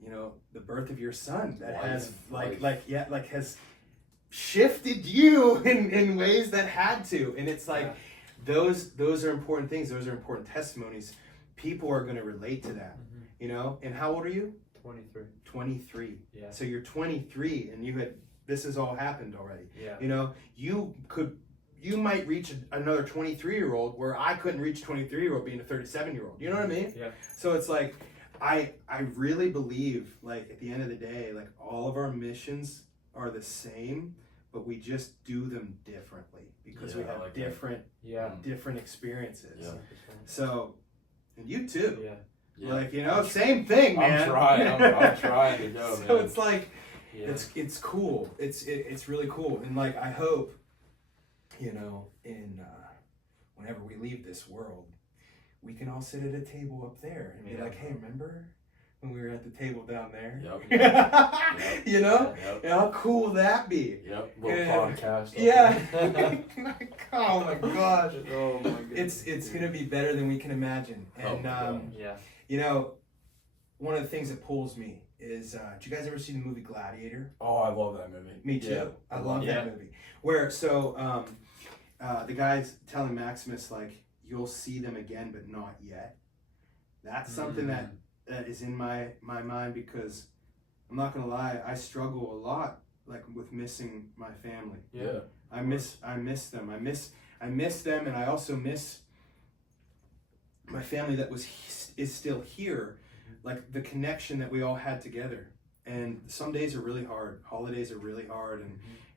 you know, the birth of your son that has Life. has shifted you in ways that had to. And it's like those are important things. Those are important testimonies. People are going to relate to that, you know. And how old are you? 23. 23. Yeah. So you're 23 and this has all happened already. Yeah. You know, you might reach another 23-year-old where I couldn't reach 23-year-old being a 37-year-old. You know what I mean? Yeah. So it's like I really believe, like, at the end of the day, like, all of our missions are the same, but we just do them differently because we Yeah, I have like that. different experiences. Yeah. So, and you too. Yeah. Yeah. Like, you know, same thing, man. I'm trying. I'm trying to go, So man. it's like, Yeah. it's cool. It's really cool. And like, I hope, you know, in whenever we leave this world, we can all sit at a table up there and be Yeah. like, hey, remember when we were at the table down there? Yep. You know? Yep. And how cool would that be? Yep. Little Yeah. podcast. Yeah. Oh my gosh. Oh my goodness. It's gonna be better than we can imagine. Oh And my God. Yeah. you know, one of the things that pulls me is did you guys ever see the movie Gladiator? Oh, I love that movie. Me too. Yeah. I love Yeah. that movie. Where the guy's telling Maximus like, you'll see them again, but not yet. That's something that is in my mind because I'm not gonna lie, I struggle a lot like with missing my family. Yeah. I miss them. I miss them, and I also miss my family that is still here, like the connection that we all had together. And some days are really hard. Holidays are really hard,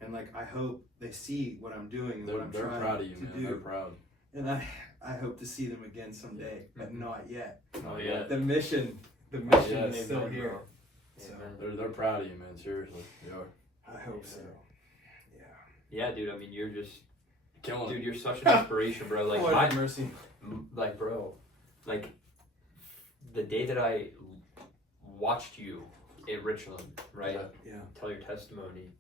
and like I hope they see what I'm doing and what I'm They're trying proud of you, to man. do. They're proud. And I hope to see them again someday, but not yet. Oh yeah. The mission Yeah, is still Amen, here. bro. So Amen. They're proud of you, man. Seriously. They are. I hope so. Yeah. Yeah, dude. I mean, you're just, Killing dude. it. You're such an inspiration, bro. Like Lord have mercy. like, bro, like the day that I watched you in Richland, right? Yeah. Yeah. Tell your testimony.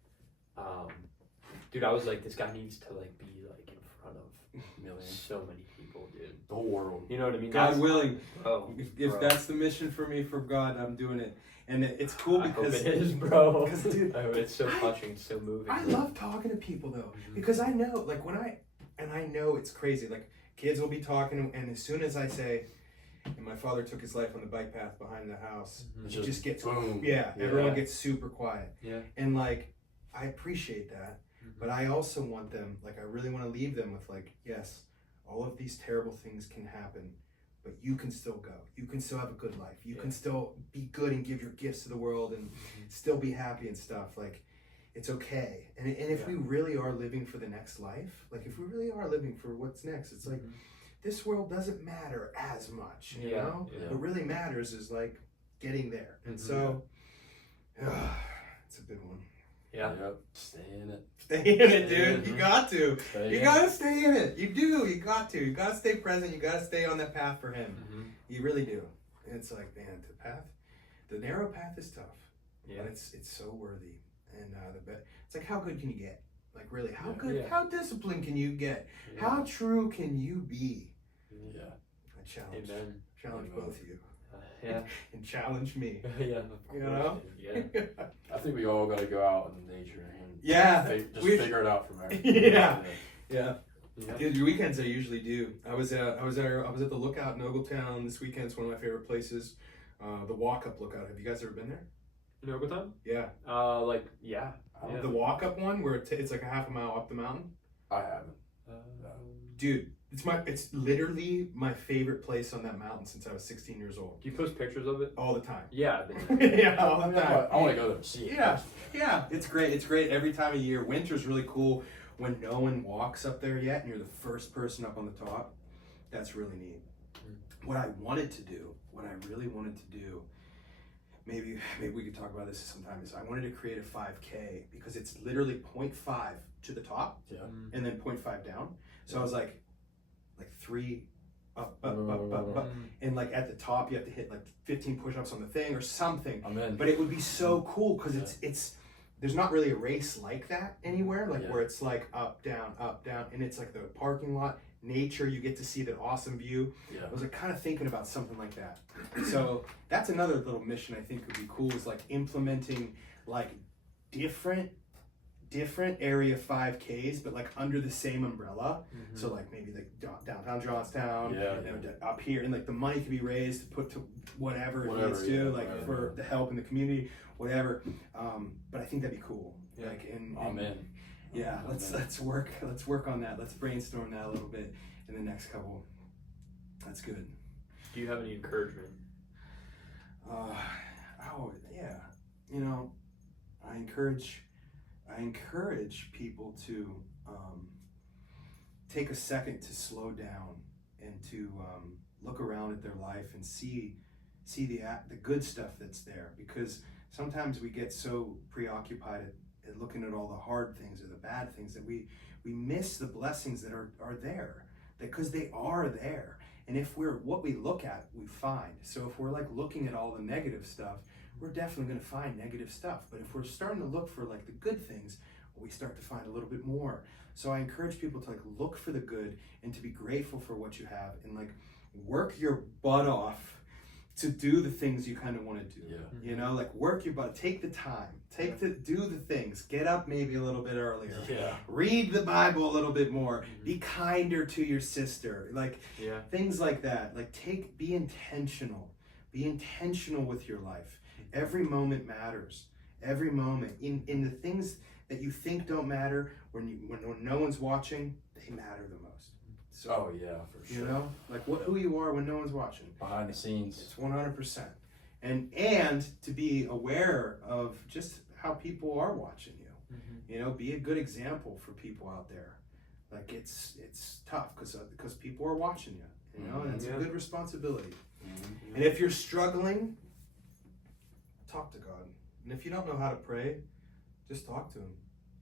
Dude, I was like, this guy needs to like be like in front of Millions. so many people, dude. The whole world. You know what I mean? God That's- willing, bro. if bro. that's the mission for me from God, I'm doing it. And it's cool I hope because it is, bro. 'cause, dude, I hope it's so touching, so moving. I love talking to people though, because I know, like I know it's crazy. Like kids will be talking, and as soon as I say, and my father took his life on the bike path behind the house, It's it just gets boom. yeah, Yeah. everyone gets super quiet. Yeah. And like I appreciate that, but I also want them, like I really want to leave them with like, yes, all of these terrible things can happen, but you can still go. You can still have a good life. You can still be good and give your gifts to the world and still be happy and stuff. Like, it's okay. And if we really are living for the next life, like if we really are living for what's next, it's like this world doesn't matter as much, you know? Yeah. What really matters is like getting there. And so, it's a big one. Yeah. Yep. Stay in it. Stay in it, dude. You got to. Stay You in gotta stay in it. You do. You got to. You gotta stay present. You gotta stay on that path for him. You really do. And it's like, man, the narrow path is tough, Yeah. but it's so worthy. And it's like, how good can you get? Like, really, how Yeah. good, Yeah. how disciplined can you get? Yeah. How true can you be? Yeah. I challenge Amen. Challenge Amen. both of you, Yeah. and challenge me. Yeah. Of course, You know? dude. Yeah. I think we all got to go out in nature and Yeah, just we- figure it out from there. Yeah. Yeah. Yeah. Dude, your weekends I usually do. I was at the Lookout in Ogletown this weekend. It's one of my favorite places. The Walk Up Lookout. Have you guys ever been there? You know, good time? Yeah. Like, yeah. Yeah. The Walk Up one where it's like a half a mile up the mountain. I haven't. Dude, it's literally my favorite place on that mountain since I was 16 years old. Do you post pictures of it? All the time. Yeah. Yeah, all the time. I want to go there and see it. Yeah, it's great. It's great every time of year. Winter's really cool when no one walks up there yet and you're the first person up on the top. That's really neat. What I really wanted to do, maybe we could talk about this sometime, is I wanted to create a 5K because it's literally 0.5 to the top Yeah. and then 0.5 down. So I was like 3 up, and like at the top you have to hit like 15 push-ups on the thing or something. I'm in. But it would be so cool because it's there's not really a race like that anywhere, like Yeah. where it's like up, down, and it's like the parking lot, nature, you get to see that awesome view. Yeah. I was like kind of thinking about something like that. So that's another little mission I think would be cool, is like implementing like different area 5Ks, but like under the same umbrella. So like maybe like downtown Johnstown, Yeah. you know, up here, and like the money can be raised to put to whatever it Whatever, needs to, yeah, like whatever. for the help in the community, whatever. But I think that'd be cool. Yeah. Like I'm in. yeah, I'm let's in. work on that. Let's brainstorm that a little bit in the next couple. That's good. Do you have any encouragement? Oh yeah, you know, I encourage people to take a second to slow down and to look around at their life and see the good stuff that's there, because sometimes we get so preoccupied at looking at all the hard things or the bad things that we miss the blessings that are there, because they are there. And if what we look at, we find. So if we're like looking at all the negative stuff, we're definitely going to find negative stuff. But if we're starting to look for like the good things, we start to find a little bit more. So I encourage people to like look for the good and to be grateful for what you have, and like work your butt off to do the things you kind of want to do. Yeah. You know, like work your butt, take the time, do the things, get up maybe a little bit earlier. Yeah. Read the Bible a little bit more. Be kinder to your sister. Like Yeah. things like that. Like be intentional. Be intentional with your life. Every moment matters. Every moment. In the things that you think don't matter, when no one's watching, they matter the most. So Oh yeah, for sure. you know, like who you are when no one's watching. Behind the scenes. It's 100%. And to be aware of just how people are watching you. You know, be a good example for people out there. Like it's tough because people are watching you. You know, and it's a good responsibility. Mhm. And if you're struggling, talk to God. And if you don't know how to pray, just talk to Him.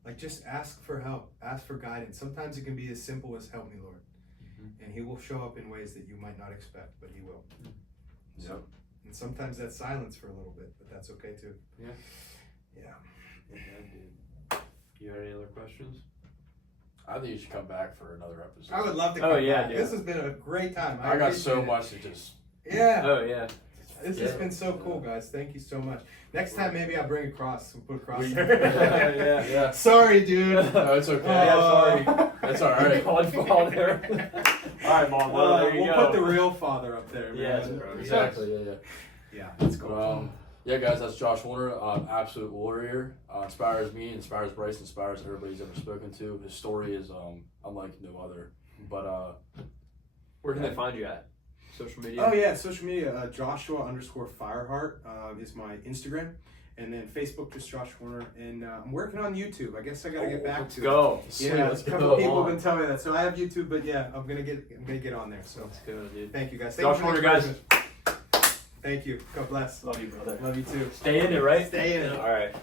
Like just ask for help, ask for guidance. Sometimes it can be as simple as "Help me, Lord," and He will show up in ways that you might not expect, but He will. So, And sometimes that's silence for a little bit, but that's okay too. Yeah. Yeah. Yeah, dude. You had any other questions? I think you should come back for another episode. I would love to come Oh, yeah, back. dude. This has been a great time. I got so appreciate it. much to just. Yeah. Oh yeah. This has been so cool, guys. Thank you so much. Next time, maybe I'll bring a cross. We'll put a cross. Yeah. Yeah. Sorry, dude. No, it's okay. Yeah, sorry. That's all right. Called father. All right, mom. Well, there you we'll go. put the real father up there, Yeah, man. Exactly. Yeah. Yeah, that's cool. Yeah, guys, that's Josh Warner, absolute warrior. Inspires me, inspires Bryce, inspires everybody he's ever spoken to. His story is unlike no other. But Where can they find you at? Social media? Oh yeah, social media. Joshua_Fireheart is my Instagram, and then Facebook just Josh Warner. And I'm working on YouTube. I guess I gotta get back Let's to go. it. Yeah, Let's a couple go. of people have been telling me that. So I have YouTube, but yeah, I'm gonna get on there. So Let's go, dude. thank you guys. Thank Josh you for the Warner, guys. encouragement. Thank you. God bless. Love you, brother. Love you too. Stay in it, right? Stay in it. All right.